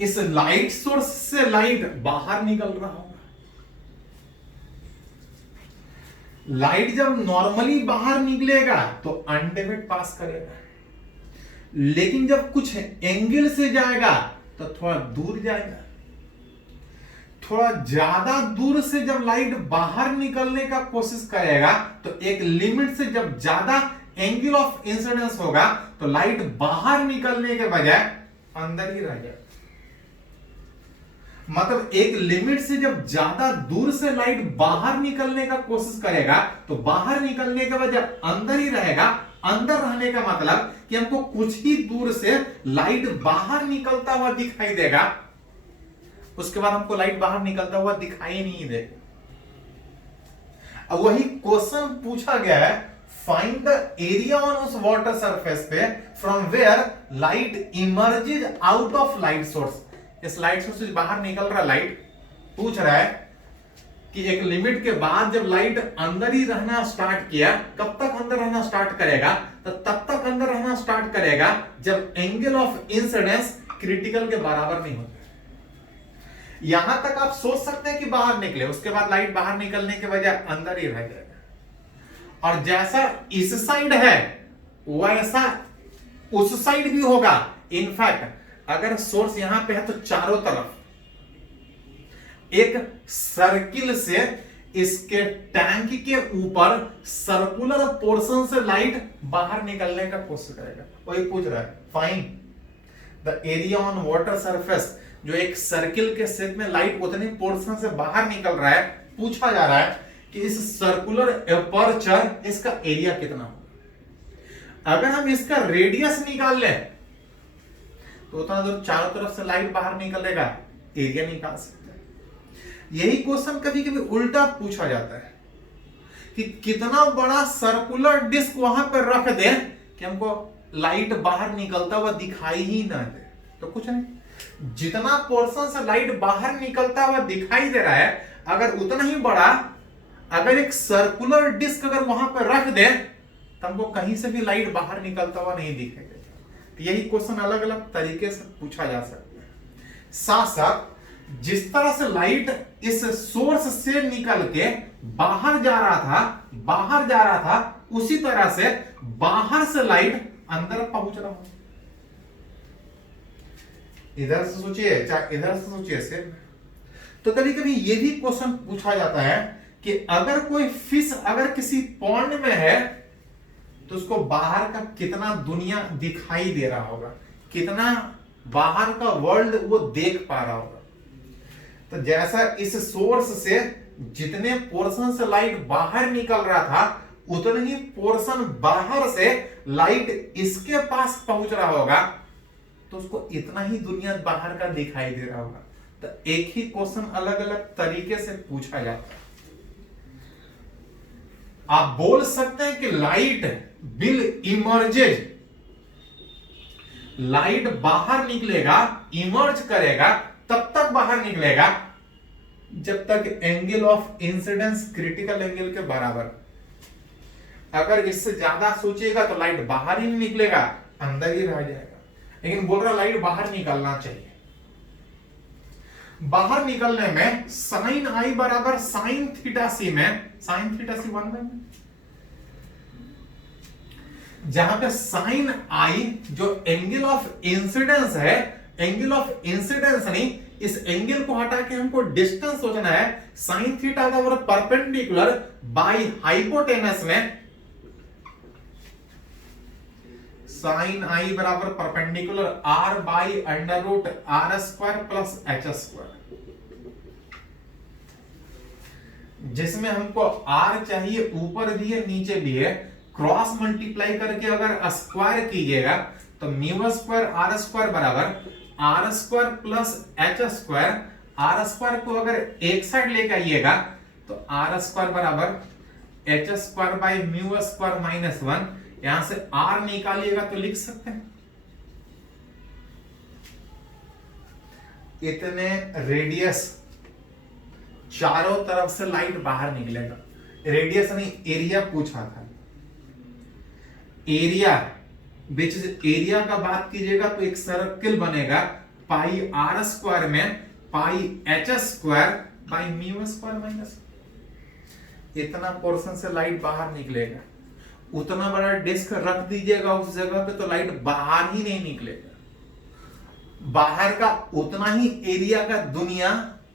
इस लाइट सोर्स से लाइट बाहर निकल रहा होगा। लाइट जब नॉर्मली बाहर निकलेगा तो अनडेविड पास करेगा, लेकिन जब कुछ एंगल से जाएगा तो थोड़ा दूर जाएगा। थोड़ा ज्यादा दूर से जब लाइट बाहर निकलने का कोशिश करेगा तो एक लिमिट से जब ज्यादा एंगल ऑफ इंसिडेंस होगा तो लाइट बाहर निकलने के बजाय अंदर ही रह जाएगा। मतलब एक लिमिट से जब ज्यादा दूर से लाइट बाहर निकलने का कोशिश करेगा तो बाहर निकलने के बाद जब अंदर ही रहेगा, अंदर रहने का मतलब कि हमको कुछ ही दूर से लाइट बाहर निकलता हुआ दिखाई देगा, उसके बाद हमको लाइट बाहर निकलता हुआ दिखाई नहीं देगा। अब वही क्वेश्चन पूछा गया है, फाइंड द एरिया ऑन उस वाटर सरफेस पे from where light emerges out of light source. इस लाइट सोर्स से बाहर निकल रहा लाइट, पूछ रहा है कि एक लिमिट के बाद जब लाइट अंदर ही रहना स्टार्ट किया, कब तक अंदर रहना स्टार्ट करेगा, तो तब तक अंदर रहना स्टार्ट करेगा जब एंगल ऑफ इंसिडेंस क्रिटिकल के बराबर नहीं होता। यहां तक आप सोच सकते हैं कि बाहर निकले, उसके बाद लाइट बाहर निकलने के बजाय अंदर ही रह जाएगा। और जैसा इस साइड है वैसा उस साइड भी होगा। इनफैक्ट अगर सोर्स यहां पे है तो चारों तरफ एक सर्किल से इसके टैंक के ऊपर सर्कुलर पोर्शन से लाइट बाहर निकलने का कोशिश करेगा। वही पूछ रहा है, find the area on water surface, जो एक सर्किल के शेप में लाइट उतने पोर्शन से बाहर निकल रहा है। पूछा जा रहा है कि इस सर्कुलर एपर्चर इसका एरिया कितना होगा। अगर हम इसका रेडियस निकाल लें तो उतना दूर चारों तरफ से लाइट बाहर निकलेगा, एरिया निकाल सकते हैं। यही क्वेश्चन कभी कभी उल्टा पूछा जाता है कि कितना बड़ा सर्कुलर डिस्क वहां पर रख दे कि हमको लाइट बाहर निकलता हुआ दिखाई ही ना दे। तो कुछ नहीं, जितना पोर्शन से लाइट बाहर निकलता हुआ दिखाई दे रहा है, अगर उतना ही बड़ा अगर एक सर्कुलर डिस्क अगर वहां पर रख दे तो हमको कहीं से भी लाइट बाहर निकलता हुआ नहीं दिखाई देगा। तो यही क्वेश्चन अलग अलग तरीके से पूछा जा सकता है। साथ साथ जिस तरह से लाइट इस सोर्स से निकल के बाहर जा रहा था, उसी तरह से बाहर से लाइट अंदर पहुंच रहा हो। इधर से सोचिए चाहे इधर से सोचिए सिर्फ। तो कभी कभी ये भी क्वेश्चन पूछा जाता है कि अगर कोई फिश अगर किसी पॉन्ड में है तो उसको बाहर का कितना दुनिया दिखाई दे रहा होगा, कितना बाहर का वर्ल्ड वो देख पा रहा होगा। तो जैसा इस सोर्स से जितने पोर्शन से लाइट बाहर निकल रहा था, उतने ही पोर्शन बाहर से लाइट इसके पास पहुंच रहा होगा, तो उसको इतना ही दुनिया बाहर का दिखाई दे रहा होगा। तो एक ही क्वेश्चन अलग अलग तरीके से पूछा जाता है। आप बोल सकते हैं कि लाइट विल इमर्जेज, लाइट बाहर निकलेगा, इमर्ज करेगा, तब तक बाहर निकलेगा जब तक angle of incidence critical angle के बराबर। अगर इससे ज्यादा सोचिएगा तो लाइट बाहर ही नहीं निकलेगा, अंदर ही रह जाएगा। लेकिन बोल रहा लाइट बाहर निकलना चाहिए। बाहर निकलने में साइन आई बराबर साइन थीटा सी में, साइन थीटा सी 1 में, जहां पे साइन आई जो एंगल ऑफ इंसिडेंस है, एंगल ऑफ इंसिडेंस नहीं, इस एंगल को हटा के हमको डिस्टेंस सोचना है। साइन थीटा का परपेंडिकुलर बाय हाइपोटेनस में साइन आई बराबर perpendicular r by under root r square plus h square, जिसमें हमको आर चाहिए, ऊपर भी है नीचे भी है। क्रॉस मल्टीप्लाई करके अगर स्क्वायर कीजिएगा तो म्यू स्क्वायर आर स्क्वायर बराबर r square plus h square. R square को अगर एक साइड लेके आइएगा तो आर स्क्वायर बराबर h square by mu square minus 1। यहां से आर निकालिएगा तो लिख सकते हैं इतने रेडियस, चारों तरफ से लाइट बाहर निकलेगा। रेडियस नहीं, एरिया पूछा था। एरिया विच एरिया का बात कीजिएगा तो एक सर्किल बनेगा पाई आर स्क्वायर में pi h square by mu square minus. इतना पोर्शन से लाइट बाहर निकलेगा। उतना बड़ा डिस्क रख दीजिएगा उस जगह पे तो लाइट बाहर ही नहीं निकलेगा। बाहर का उतना ही एरिया का दुनिया,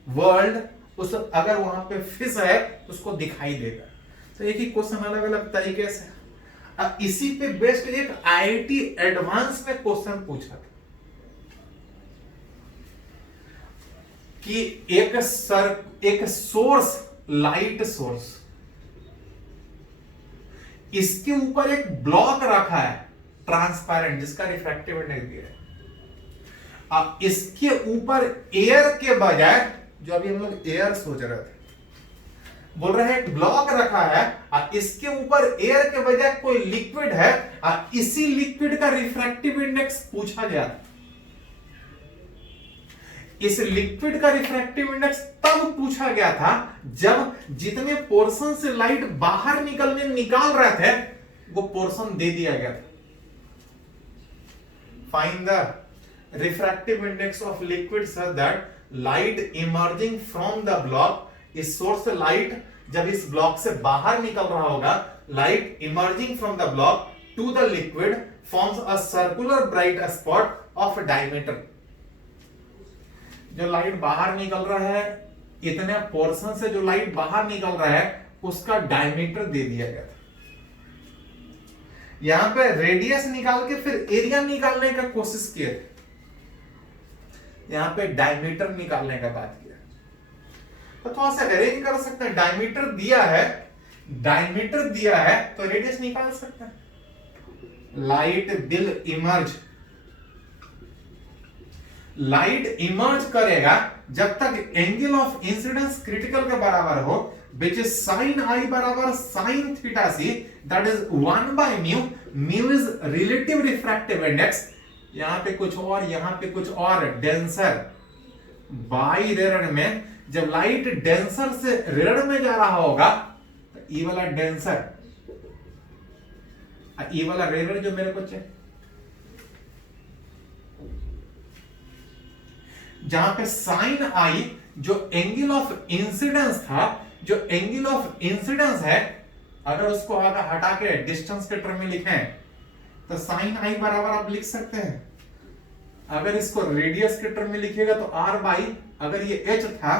वर्ल्ड, उस अगर वहां पे फिश है तो उसको दिखाई देगा। तो एक ही क्वेश्चन अलग अलग तरीके से। अब इसी पे बेस्ड एक आईआईटी एडवांस में क्वेश्चन पूछा था कि एक सोर्स, लाइट सोर्स, इसके ऊपर एक ब्लॉक रखा है ट्रांसपेरेंट जिसका रिफ्रैक्टिव इंडेक्स दिया है। अब इसके ऊपर एयर के बजाय, जो अभी हम लोग एयर सोच रहे थे, बोल रहे हैं एक ब्लॉक रखा है और इसके ऊपर एयर के बजाय कोई लिक्विड है और इसी लिक्विड का रिफ्रैक्टिव इंडेक्स पूछा गया। इस लिक्विड का रिफ्रैक्टिव इंडेक्स तब पूछा गया था जब जितने पोर्शन से लाइट बाहर निकाल रहे थे वो पोर्शन दे दिया गया था। Find the refractive index of liquid such that light emerging from the block, इस सोर्स से लाइट जब इस ब्लॉक से बाहर निकल रहा होगा, light emerging from the block to the liquid forms a circular bright spot of diameter. जो लाइट बाहर निकल रहा है, इतने पोर्शन से जो लाइट बाहर निकल रहा है उसका डायमीटर दे दिया गया था। यहां पे रेडियस निकाल के फिर एरिया निकालने का कोशिश किए थे, यहां पे डायमीटर निकालने का बात किया। तो थोड़ा सा अरेंज कर सकते हैं, डायमीटर दिया है तो रेडियस निकाल सकते हैं। लाइट इमर्ज करेगा जब तक एंगल ऑफ इंसिडेंस क्रिटिकल के बराबर हो, which is sin I बराबर sin theta c, that is 1 by mu is relative refractive index। यहां पे कुछ और, यहां पे कुछ और, डेंसर बाई रेयर में जब लाइट डेंसर से रेयर में जा रहा होगा तो ई वाला डेंसर, ई वाला रेयर जो मेरे को चाहिए, जहां पे साइन आई जो एंगल ऑफ इंसिडेंस था, जो एंगल ऑफ इंसिडेंस है, अगर उसको आगे हटा के डिस्टेंस के टर्म में लिखें तो साइन आई बराबर आप लिख सकते हैं। अगर इसको रेडियस के टर्म में लिखेगा तो r बाई, अगर ये h था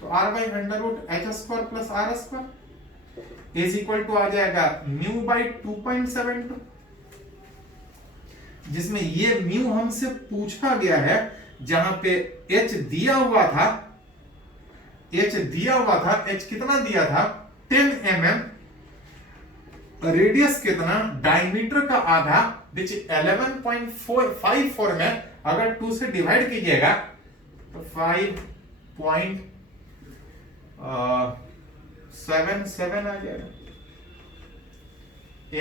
तो r by under root h square plus r square is equal to आ जाएगा म्यू बाई 2.72, जिसमें ये म्यू हमसे पूछा गया है, जहां पे h दिया हुआ था, h कितना दिया था 10 mm, रेडियस कितना, डायमीटर का आधा विच 11.54 में अगर 2 से डिवाइड कीजिएगा तो 5.77 आ जाएगा।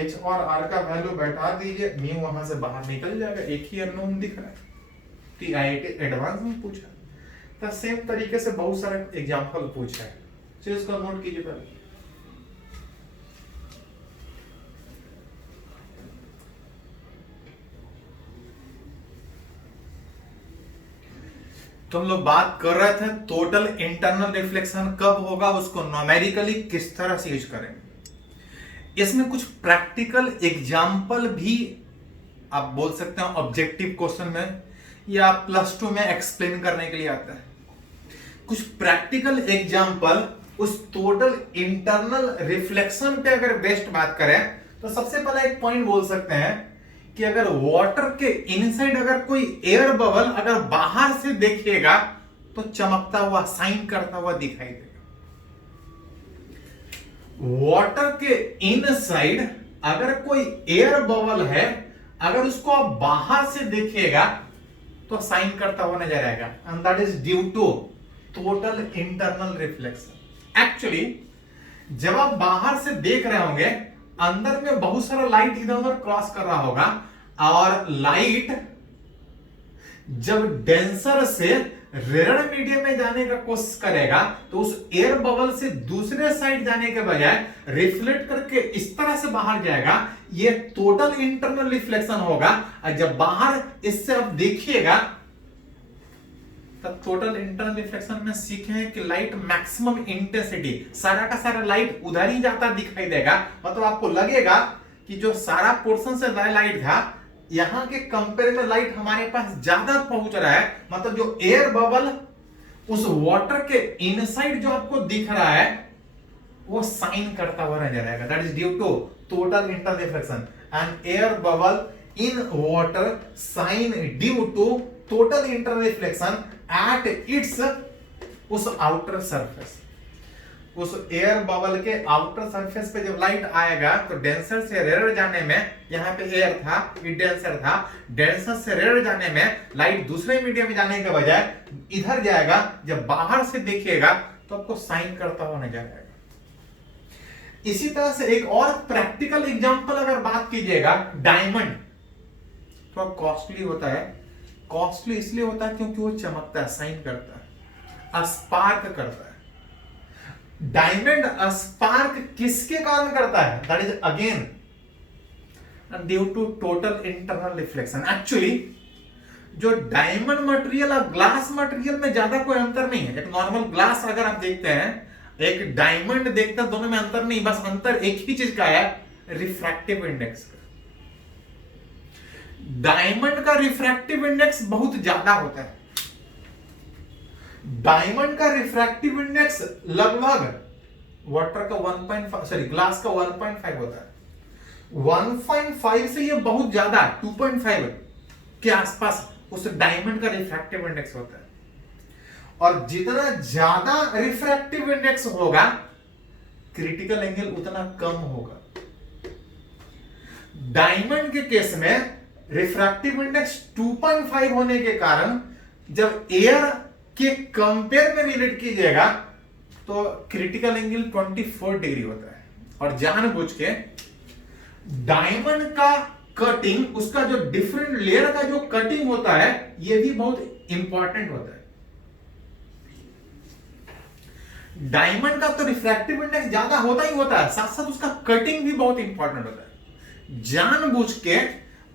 h और r का वैल्यू बैठा दीजिए, म्यू वहां से बाहर निकल जाएगा, एक ही अननोन दिख रहा है। IIT एडवांस में पूछा तो सेम तरीके से बहुत सारे एग्जांपल पूछा है, चलिए इसको नोट कीजिए पहले। तो हम लोग बात कर रहे थे टोटल इंटरनल रिफ्लेक्शन कब होगा, उसको न्यूमेरिकली किस तरह से यूज करेंगे। इसमें कुछ प्रैक्टिकल एग्जांपल भी आप बोल सकते हैं ऑब्जेक्टिव क्वेश्चन में या +2 में एक्सप्लेन करने के लिए आता है। कुछ प्रैक्टिकल एग्जांपल उस टोटल इंटरनल रिफ्लेक्शन पे अगर बेस्ट बात करें तो सबसे पहला एक पॉइंट बोल सकते हैं कि अगर वाटर के इनसाइड अगर कोई एयर बबल अगर बाहर से देखिएगा तो चमकता हुआ, साइन करता हुआ दिखाई देगा। वाटर के इनसाइड अगर कोई एयर बबल है, अगर उसको आप बाहर से देखिएगा तो साइन करता हुआ नजर आएगा, and that is due to total internal reflection. Actually जब आप बाहर से देख रहे होंगे, अंदर में बहुत सारा लाइट इधर उधर क्रॉस कर रहा होगा, और लाइट जब डेंसर से रेयर मीडियम में जाने का कोशिश करेगा तो उस एयर बबल से दूसरे साइड जाने के बजाय रिफ्लेक्ट करके इस तरह से बाहर जाएगा, ये टोटल इंटरनल रिफ्लेक्शन होगा। और जब बाहर इससे आप देखिएगा तब टोटल इंटरनल रिफ्लेक्शन में सीखे हैं कि लाइट मैक्सिमम इंटेंसिटी, सारा का सारा लाइट उधर ही जाता दिखाई देगा। मतलब आपको लगेगा कि जो सारा पोर्शन से लाइट था, यहां के कंपेयर में लाइट हमारे पास ज्यादा पहुंच रहा है। मतलब जो एयर बबल उस वाटर के इनसाइड जो आपको दिख रहा है वो साइन करता हुआ नजर आएगा, that is due to total internal reflection. And air bubble in water shine due to total internal reflection at its उस आउटर सरफेस, उस एयर बबल के आउटर सरफेस पे जब लाइट आएगा तो डेंसर से रेयर जाने में, यहाँ पे एयर था, ये डेंसर था, डेंसर से रेयर जाने में लाइट दूसरे मीडियम में जाने के बजाय इधर जाएगा। जब बाहर से देखिएगा तो आपको साइन करता हुआ नजर आएगा। इसी तरह से एक और प्रैक्टिकल एग्जांपल अगर बात कीजिएगा, डायमंड थोड़ा कॉस्टली होता है। कॉस्टली इसलिए होता है क्योंकि वो चमकता है, साइन करता है, स्पार्क करता है। डायमंड स्पार्क किसके कारण करता है? That is again due to total internal reflection. Actually जो डायमंड मटेरियल और ग्लास मटेरियल में ज्यादा कोई अंतर नहीं है। एक नॉर्मल ग्लास अगर आप देखते हैं, एक डायमंड देखते हैं, दोनों में अंतर नहीं, बस अंतर एक ही चीज का है, रिफ्रैक्टिव इंडेक्स का। डायमंड का रिफ्रैक्टिव इंडेक्स बहुत ज्यादा होता है। डायमंड का रिफ्रैक्टिव इंडेक्स लगभग वाटर का 1.5 सॉरी ग्लास का 1.5 होता है। 1.5 से ये बहुत ज्यादा 2.5 के आसपास उस डायमंड का रिफ्रैक्टिव इंडेक्स होता है। और जितना ज्यादा रिफ्रैक्टिव इंडेक्स होगा, क्रिटिकल एंगल उतना कम होगा। डायमंड के केस में रिफ्रैक्टिव इंडेक्स 2.5 होने के कारण जब एयर के कंपेयर में रिलेट कीजिएगा तो क्रिटिकल एंगल 24 डिग्री होता है। और जानबूझ के डायमंड का कटिंग, उसका जो डिफरेंट लेयर का जो कटिंग होता है, यह भी बहुत इंपॉर्टेंट होता है। डायमंड का तो रिफ्रैक्टिव इंडेक्स ज्यादा होता ही होता है, साथ साथ उसका कटिंग भी बहुत इंपॉर्टेंट होता है। जानबूझ के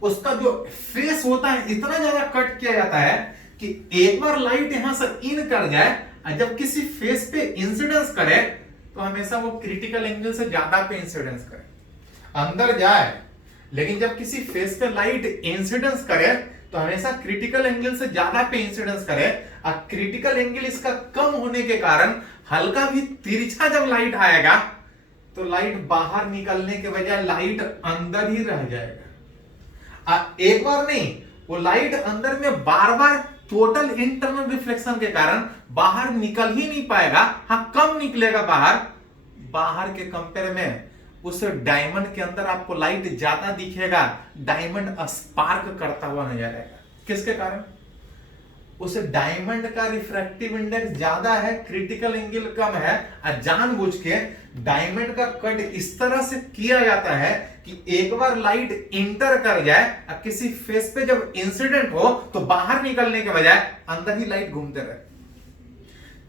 उसका जो फेस होता है इतना ज्यादा कट किया जाता है कि एक बार लाइट यहां से इन कर जाए और जब किसी फेस पे इंसिडेंस करे तो हमेशा वो क्रिटिकल एंगल से ज्यादा पे इंसिडेंस करे, अंदर जाए, लेकिन जब किसी फेस पे लाइट इंसिडेंस करे तो हमेशा क्रिटिकल एंगल से ज्यादा पे इंसिडेंस करे। और क्रिटिकल एंगल इसका कम होने के कारण हल्का भी तिरछा जब लाइट आएगा तो लाइट बाहर निकलने के बजाय लाइट अंदर ही रह जाएगा। एक बार नहीं, वो लाइट अंदर में बार बार टोटल इंटरनल रिफ्लेक्शन के कारण बाहर निकल ही नहीं पाएगा। हाँ, कम निकलेगा बाहर। बाहर के कंपेयर में उस डायमंड के अंदर आपको लाइट ज्यादा दिखेगा, डायमंड स्पार्क करता हुआ नजर आएगा। किसके कारण? उस डायमंड का रिफ्रैक्टिव इंडेक्स ज्यादा है, क्रिटिकल एंगल कम है, और जानबूझ के डायमंड का कट इस तरह से किया जाता है कि एक बार लाइट इंटर कर जाए और किसी फेस पे जब इंसिडेंट हो तो बाहर निकलने के बजाय अंदर ही लाइट घूमते रहे।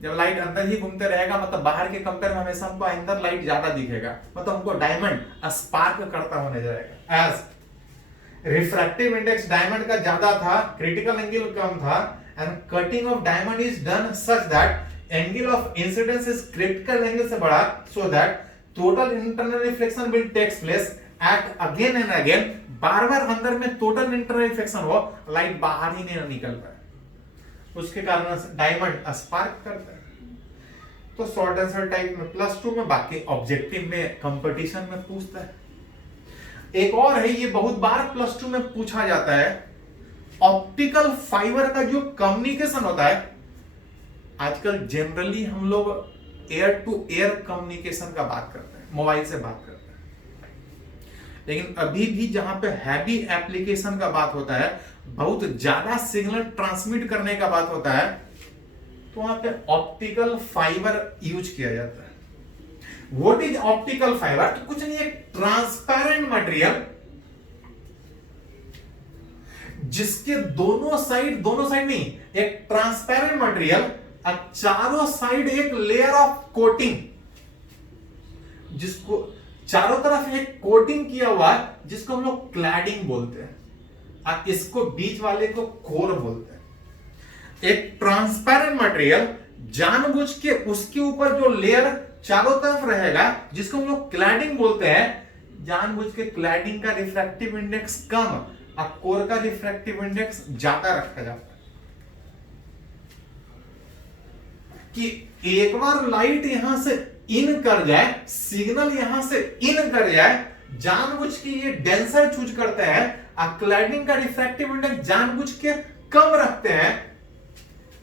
जब लाइट अंदर ही घूमते रहेगा मतलब बाहर के कंपेयर में हमेशा हमको अंदर लाइट ज्यादा दिखेगा, मतलब हमको डायमंड स्पार्क करता हुआ नजर आएगा। एज रिफ्रैक्टिव इंडेक्स डायमंड का ज्यादा था, क्रिटिकल एंगल कम था, and cutting of diamond is done such that angle of incidence is critical angle से बड़ा, so that total internal reflection will takes place at again and again। बार बार अंदर में total internal reflection हो, light बाहर ही नहीं निकल पाए, उसके कारण डायमंड स्पार्क करता है। तो शॉर्ट आंसर टाइप में +2 में, बाकी ऑब्जेक्टिव में कंपटीशन में पूछता है। एक और है, ये बहुत बार +2 में पूछा जाता है, ऑप्टिकल फाइबर का जो कम्युनिकेशन होता है। आजकल जनरली हम लोग एयर टू एयर कम्युनिकेशन का बात करते हैं, मोबाइल से बात करते हैं, लेकिन अभी भी जहां पे हैवी एप्लीकेशन का बात होता है, बहुत ज्यादा सिग्नल ट्रांसमिट करने का बात होता है, तो वहां पे ऑप्टिकल फाइबर यूज किया जाता है। What is optical fibre? तो कुछ नहीं, एक ट्रांसपेरेंट मटेरियल जिसके दोनों साइड नहीं, एक ट्रांसपेरेंट मटेरियल और चारों साइड एक लेयर ऑफ कोटिंग, जिसको चारों तरफ एक कोटिंग किया हुआ है, जिसको हम लोग क्लैडिंग बोलते हैं, और इसको बीच वाले को कोर बोलते हैं। एक ट्रांसपेरेंट मटेरियल, जानबूझ के उसके ऊपर जो लेयर चारों तरफ रहेगा, जिसको हम लोग क्लैडिंग बोलते हैं, जानबूझ के क्लैडिंग का रिफ्रैक्टिव इंडेक्स कम और कोर का रिफ्रैक्टिव इंडेक्स ज्यादा रखा जाता है, कि एक बार लाइट यहां से इन कर जाए, सिग्नल यहां से इन कर जाए, जानबूझ के ये डेंसर चूज करते हैं, और क्लैडिंग का रिफ्रैक्टिव इंडेक्स जानबूझ के कम रखते हैं,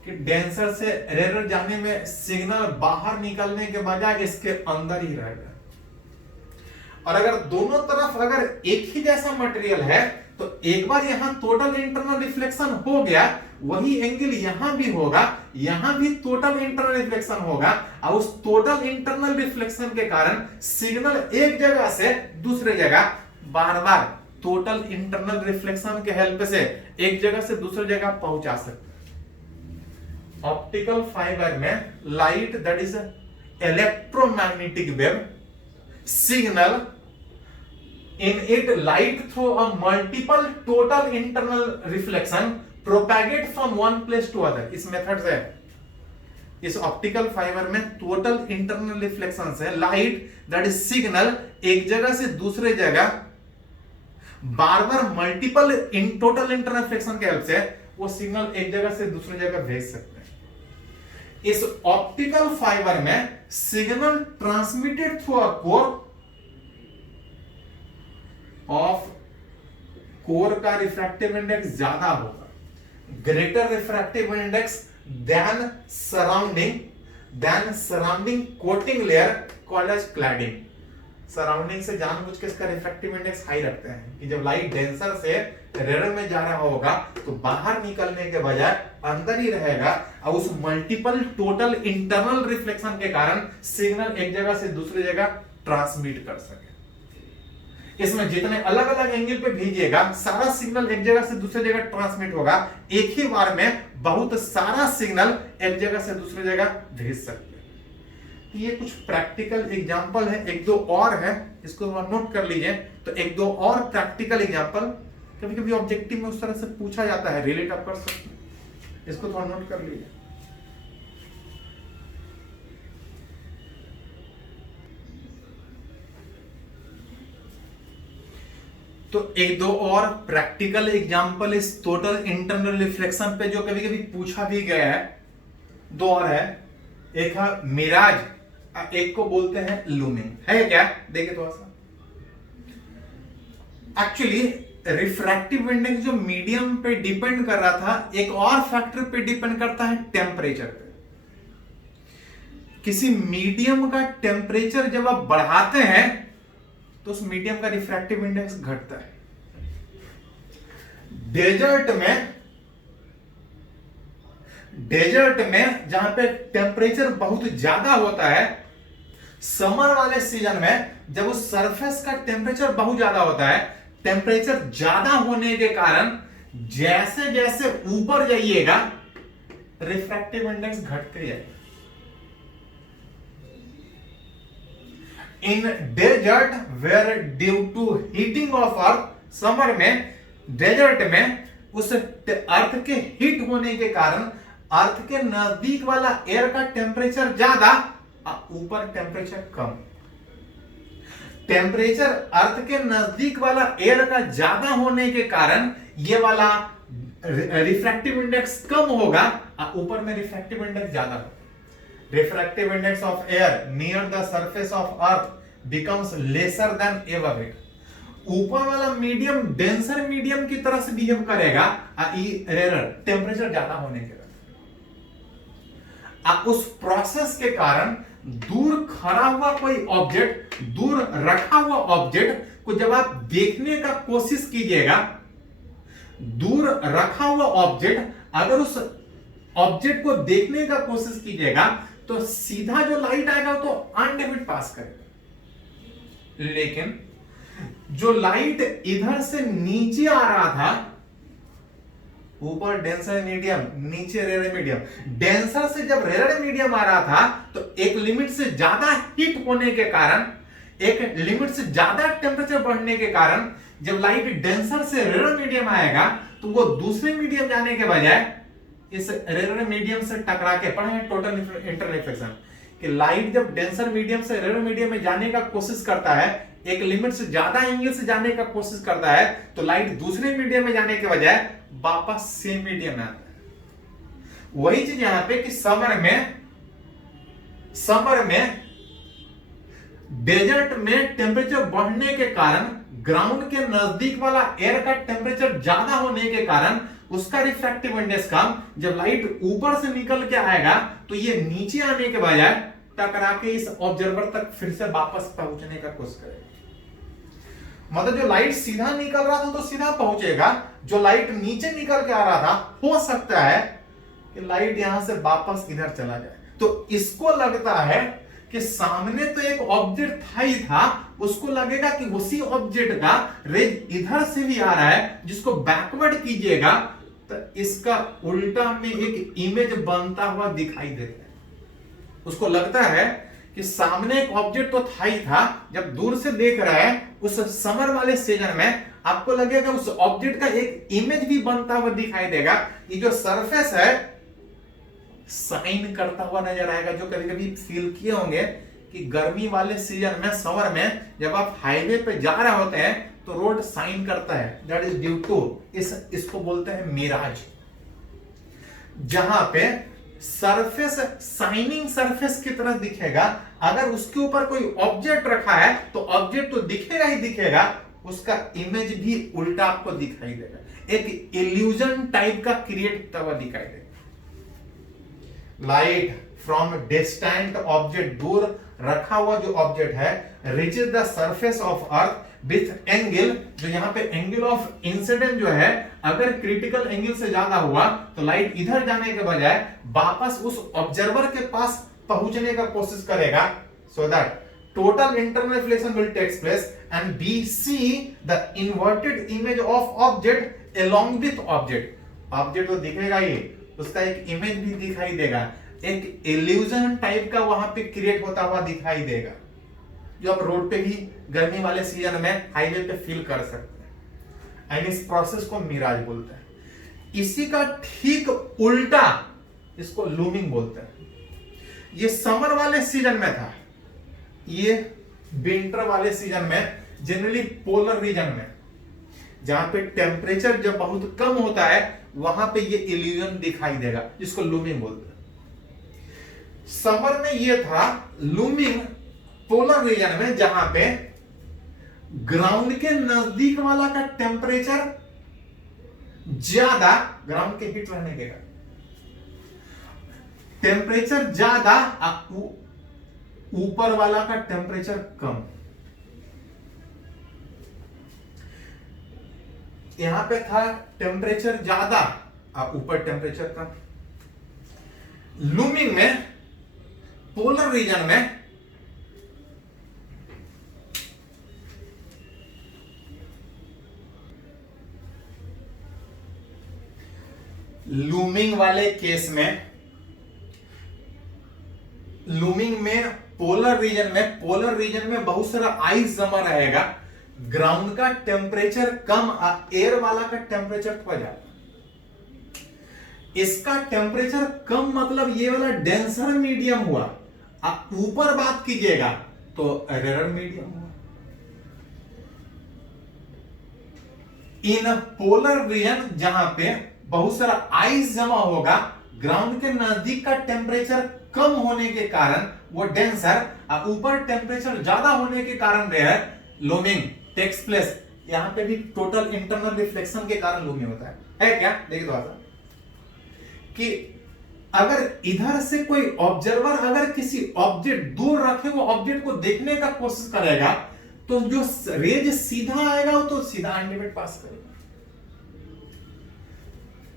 कि डेंसर से रेयर जाने में सिग्नल बाहर निकलने के बजाय इसके अंदर ही रहेगा। और अगर दोनों तरफ अगर एक ही जैसा मटेरियल है तो एक बार यहां टोटल इंटरनल रिफ्लेक्शन हो गया, वही एंगल यहां भी होगा, यहां भी टोटल इंटरनल रिफ्लेक्शन होगा, और उस टोटल इंटरनल रिफ्लेक्शन के कारण सिग्नल एक जगह से दूसरे जगह बार बार टोटल इंटरनल रिफ्लेक्शन के हेल्प से एक जगह से दूसरी जगह पहुंचा सकते हैं। ऑप्टिकल फाइबर में light that is electromagnetic wave signal in it light through a multiple total internal reflection propagate from one place to other। इस मेथड से इस ऑप्टिकल फाइबर में टोटल इंटरनल रिफ्लेक्शन से लाइट दैट इज सिग्नल एक जगह से दूसरे जगह बार बार multiple in total internal reflection के हेल्प से वो सिग्नल एक जगह से दूसरी जगह भेज सकते हैं। इस ऑप्टिकल फाइबर में signal transmitted through a core of core का रिफ्रैक्टिव इंडेक्स ज्यादा होगा, greater refractive index than surrounding coating layer called as cladding. Surrounding से जानबूझ के इसका रिफ्रैक्टिव इंडेक्स हाई रखते हैं कि जब लाइट डेंसर से रेयर में जा रहा होगा तो बाहर निकलने के बजाय अंदर ही रहेगा, और उस मल्टीपल टोटल इंटरनल रिफ्लेक्शन के कारण सिग्नल एक जगह से दूसरी जगह ट्रांसमिट कर सके। इसमें जितने अलग अलग एंगल पे भेजिएगा सारा सिग्नल एक जगह से दूसरी जगह ट्रांसमिट होगा, एक ही बार में बहुत सारा सिग्नल एक जगह से दूसरी जगह भेज सकते हैं। तो ये कुछ प्रैक्टिकल एग्जांपल है, एक दो और है, इसको नोट कर लीजिए। तो एक दो और प्रैक्टिकल एग्जांपल कभी कभी ऑब्जेक्टिव में उस तरह से पूछा जाता है, रिलेट आप कर सकते हैं, इसको थोड़ा नोट कर लीजिए। तो एक दो और प्रैक्टिकल एग्जांपल इस टोटल इंटरनल रिफ्लेक्शन पे जो कभी कभी पूछा भी गया है, दो और है। एक है मिराज, एक को बोलते हैं लूमिंग। है क्या? देखिए थोड़ा सा। एक्चुअली रिफ्रैक्टिव इंडेक्स जो मीडियम पे डिपेंड कर रहा था, एक और फैक्टर पे डिपेंड करता है, टेम्परेचर पे। किसी मीडियम का टेम्परेचर जब आप बढ़ाते हैं तो उस मीडियम का रिफ्रैक्टिव इंडेक्स घटता है। डेजर्ट में जहां पे टेम्परेचर बहुत ज्यादा होता है, समर वाले सीजन में जब उस सरफेस का टेम्परेचर बहुत ज्यादा होता है, टेम्परेचर ज्यादा होने के कारण जैसे जैसे ऊपर जाइएगा रिफ्रैक्टिव इंडेक्स घटते जाएगा। In desert where due to heating of earth, summer में डेजर्ट में उस अर्थ के हीट होने के कारण अर्थ के नजदीक वाला एयर का टेम्परेचर ज्यादा, ऊपर टेम्परेचर कम। टेम्परेचर अर्थ के नजदीक वाला एयर का ज्यादा होने के कारण ये वाला रिफ्रैक्टिव इंडेक्स कम होगा, ऊपर में रिफ्रैक्टिव इंडेक्स ज्यादा होगा। Refractive index of air near the surface of earth becomes lesser than above it। ऊपर वाला मीडियम डेंसर मीडियम की तरह से बिहेव करेगा, रेयर टेम्परेचर ज्यादा होने के कारण। उस प्रोसेस के कारण दूर खड़ा हुआ कोई ऑब्जेक्ट, दूर रखा हुआ ऑब्जेक्ट को जब आप देखने का कोशिश कीजिएगा, दूर रखा हुआ ऑब्जेक्ट अगर उस ऑब्जेक्ट को देखने का कोशिश कीजिएगा तो सीधा जो लाइट आएगा तो अनडेविड पास करेगा। लेकिन जो लाइट इधर से नीचे आ रहा था, ऊपर डेंसर मीडियम, नीचे रेयर मीडियम, डेंसर से जब रेयर मीडियम आ रहा था तो एक लिमिट से ज्यादा हीट होने के कारण, एक लिमिट से ज्यादा टेम्परेचर बढ़ने के कारण जब लाइट डेंसर से रेयर मीडियम आएगा तो वो दूसरे मीडियम जाने के बजाय इस रेयर मीडियम से टकरा के, पढ़े टोटल इंटरनल रिफ्लेक्शन, कि लाइट जब डेंसर मीडियम से रेयर मीडियम में जाने का कोशिश करता है, एक लिमिट से ज्यादा एंगल से जाने का कोशिश करता है, तो लाइट दूसरे मीडियम में जाने के बजाय वापस सेम मीडियम में आता है। वही चीज यहां पे कि समर में डेजर्ट में टेम्परेचर बढ़ने के कारण, ग्राउंड के नजदीक वाला एयर का टेम्परेचर ज्यादा होने के कारण उसका रिफ्रैक्टिव इंडेक्स कम, जब लाइट ऊपर से निकल के आएगा तो ये नीचे आने के बजाय टकरा के इस ऑब्जर्वर तक फिर से वापस पहुंचने का कोशिश करेगा। मतलब जो लाइट सीधा निकल रहा था तो सीधा पहुंचेगा, जो लाइट नीचे निकल के आ रहा था हो सकता है कि लाइट यहां से वापस इधर चला जाए। तो इसको लगता है कि सामने तो एक ऑब्जेक्ट था ही था, उसको लगेगा कि उसी ऑब्जेक्ट का रेज इधर से भी आ रहा है, जिसको बैकवर्ड कीजिएगा तो इसका उल्टा में एक इमेज बनता हुआ दिखाई देता है। उसको लगता है कि सामने एक ऑब्जेक्ट तो था ही था, जब दूर से देख रहा है उस समर वाले सीजन में आपको लगेगा उस ऑब्जेक्ट का एक इमेज भी बनता हुआ दिखाई देगा। ये जो सरफेस है साइन करता हुआ नजर आएगा, जो कभी कभी फील किए होंगे कि गर्मी वाले सीजन में, समर में जब आप हाईवे पे जा रहे होते हैं तो रोड साइन करता है, दैट इज ड्यू टू इसको बोलते हैं मिराज, जहां पे सरफेस साइनिंग सरफेस की तरह दिखेगा। अगर उसके ऊपर कोई ऑब्जेक्ट रखा है तो ऑब्जेक्ट तो दिखेगा ही दिखेगा, उसका इमेज भी उल्टा आपको दिखाई देगा, एक इल्यूजन टाइप का क्रिएट होता हुआ दिखाई देगा। लाइट फ्रॉम डिस्टेंट ऑब्जेक्ट, दूर रखा हुआ जो ऑब्जेक्ट है, reaches the surface of earth with angle, जो यहां पे एंगल ऑफ इंसिडेंट जो है अगर क्रिटिकल एंगल से ज्यादा हुआ तो लाइट इधर जाने के बजाय वापस उस ऑब्जर्वर के पास पहुंचने का कोशिश करेगा, so that total internal reflection will takes place and we see the inverted image of object along with object. Object तो दिखेगा ही, उसका एक इमेज भी दिखाई देगा, एक इल्यूजन टाइप का वहां पे क्रिएट होता हुआ दिखाई देगा, जो आप रोड पे भी गर्मी वाले सीजन में हाईवे पे फील कर सकते हैं। एंड इस प्रोसेस को मिराज बोलते हैं। इसी का ठीक उल्टा इसको लूमिंग बोलते हैं। ये समर वाले सीजन में था, ये विंटर वाले सीजन में, जनरली पोलर रीजन में जहां पे टेम्परेचर जब बहुत कम होता है वहां पे ये इल्यूजन दिखाई देगा, जिसको लूमिंग बोलते हैं। समर में ये था लूमिंग पोलर रीजन में, जहां पे ग्राउंड के नजदीक वाला का टेम्परेचर ज्यादा, ग्राउंड के हीट रहने के कारण टेम्परेचर ज्यादा, ऊपर वाला का टेम्परेचर कम। यहां पे था टेम्परेचर ज्यादा और ऊपर टेम्परेचर कम। लूमिंग में पोलर रीजन में लूमिंग वाले केस में, लूमिंग में पोलर रीजन में बहुत सारा आइस जमा रहेगा, ग्राउंड का टेम्परेचर कम, एयर वाला का टेम्परेचर थोड़ा ज्यादा। इसका टेम्परेचर कम मतलब ये वाला डेंसर मीडियम हुआ, आप ऊपर बात कीजिएगा तो रेयर मीडियम हुआ। इन पोलर रीजन जहां पे बहुत सारा आइस जमा होगा, ग्राउंड के नजदीक का टेम्परेचर कम होने के कारण वो डेंसर, ऊपर टेम्परेचर ज्यादा होने के कारण रेयर, लूमिंग टेक्स प्लेस। यहां पे भी टोटल इंटरनल रिफ्लेक्शन के कारण लूमिंग होता है क्या? देखिए थोड़ा सा कि अगर इधर से कोई ऑब्जर्वर अगर किसी ऑब्जेक्ट दूर रखे वो ऑब्जेक्ट को देखने का कोशिश करेगा तो जो रेज सीधा आएगा वो तो सीधा अल्टीमेट पास करेगा।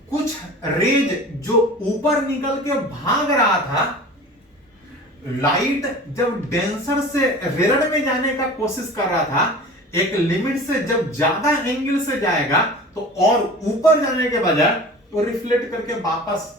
कुछ रेज जो ऊपर निकल के भाग रहा था, लाइट जब डेंसर से रेयर में जाने का कोशिश कर रहा था, एक लिमिट से जब ज्यादा एंगल से जाएगा तो और ऊपर जाने के बजाय वो रिफ्लेक्ट करके वापस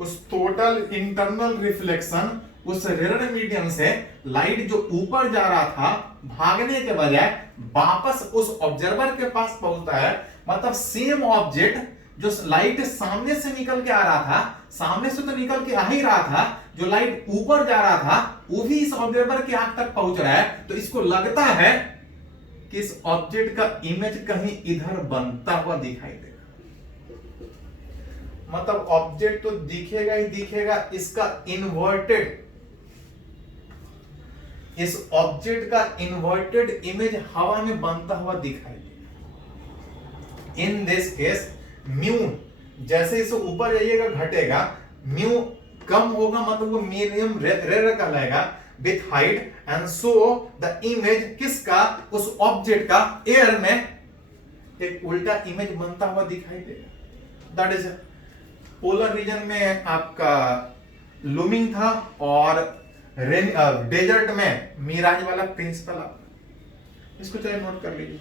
उस टोटल इंटरनल रिफ्लेक्शन, उस रेयर मीडियम से लाइट जो ऊपर जा रहा था भागने के बजाय वापस उस ऑब्जर्वर के पास पहुंचता है। मतलब सेम ऑब्जेक्ट जो लाइट सामने से निकल के आ रहा था, सामने से तो निकल के आ ही रहा था, जो लाइट ऊपर जा रहा था वो भी इस ऑब्जर्वर की आंख तक पहुंच रहा है। तो इसको लगता है कि इस ऑब्जेक्ट का इमेज कहीं इधर बनता हुआ दिखाई देगा। मतलब ऑब्जेक्ट तो दिखेगा ही दिखेगा, इसका इन्वर्टेड, इस ऑब्जेक्ट का इन्वर्टेड इमेज हवा में बनता हुआ दिखाई देगा। इन दिस केस म्यू जैसे इसे ऊपर जाइएगा घटेगा, म्यू कम होगा मतलब वो मीडियम रेयर कहलाएगा with height, and so the image किसका, उस ऑब्जेक्ट का एयर में एक उल्टा इमेज बनता हुआ दिखाई देगा। दैट इज पोलर रीजन में आपका लूमिंग था और डेजर्ट में मिराज वाला प्रिंसिपल। इसको चलिए नोट कर लीजिए।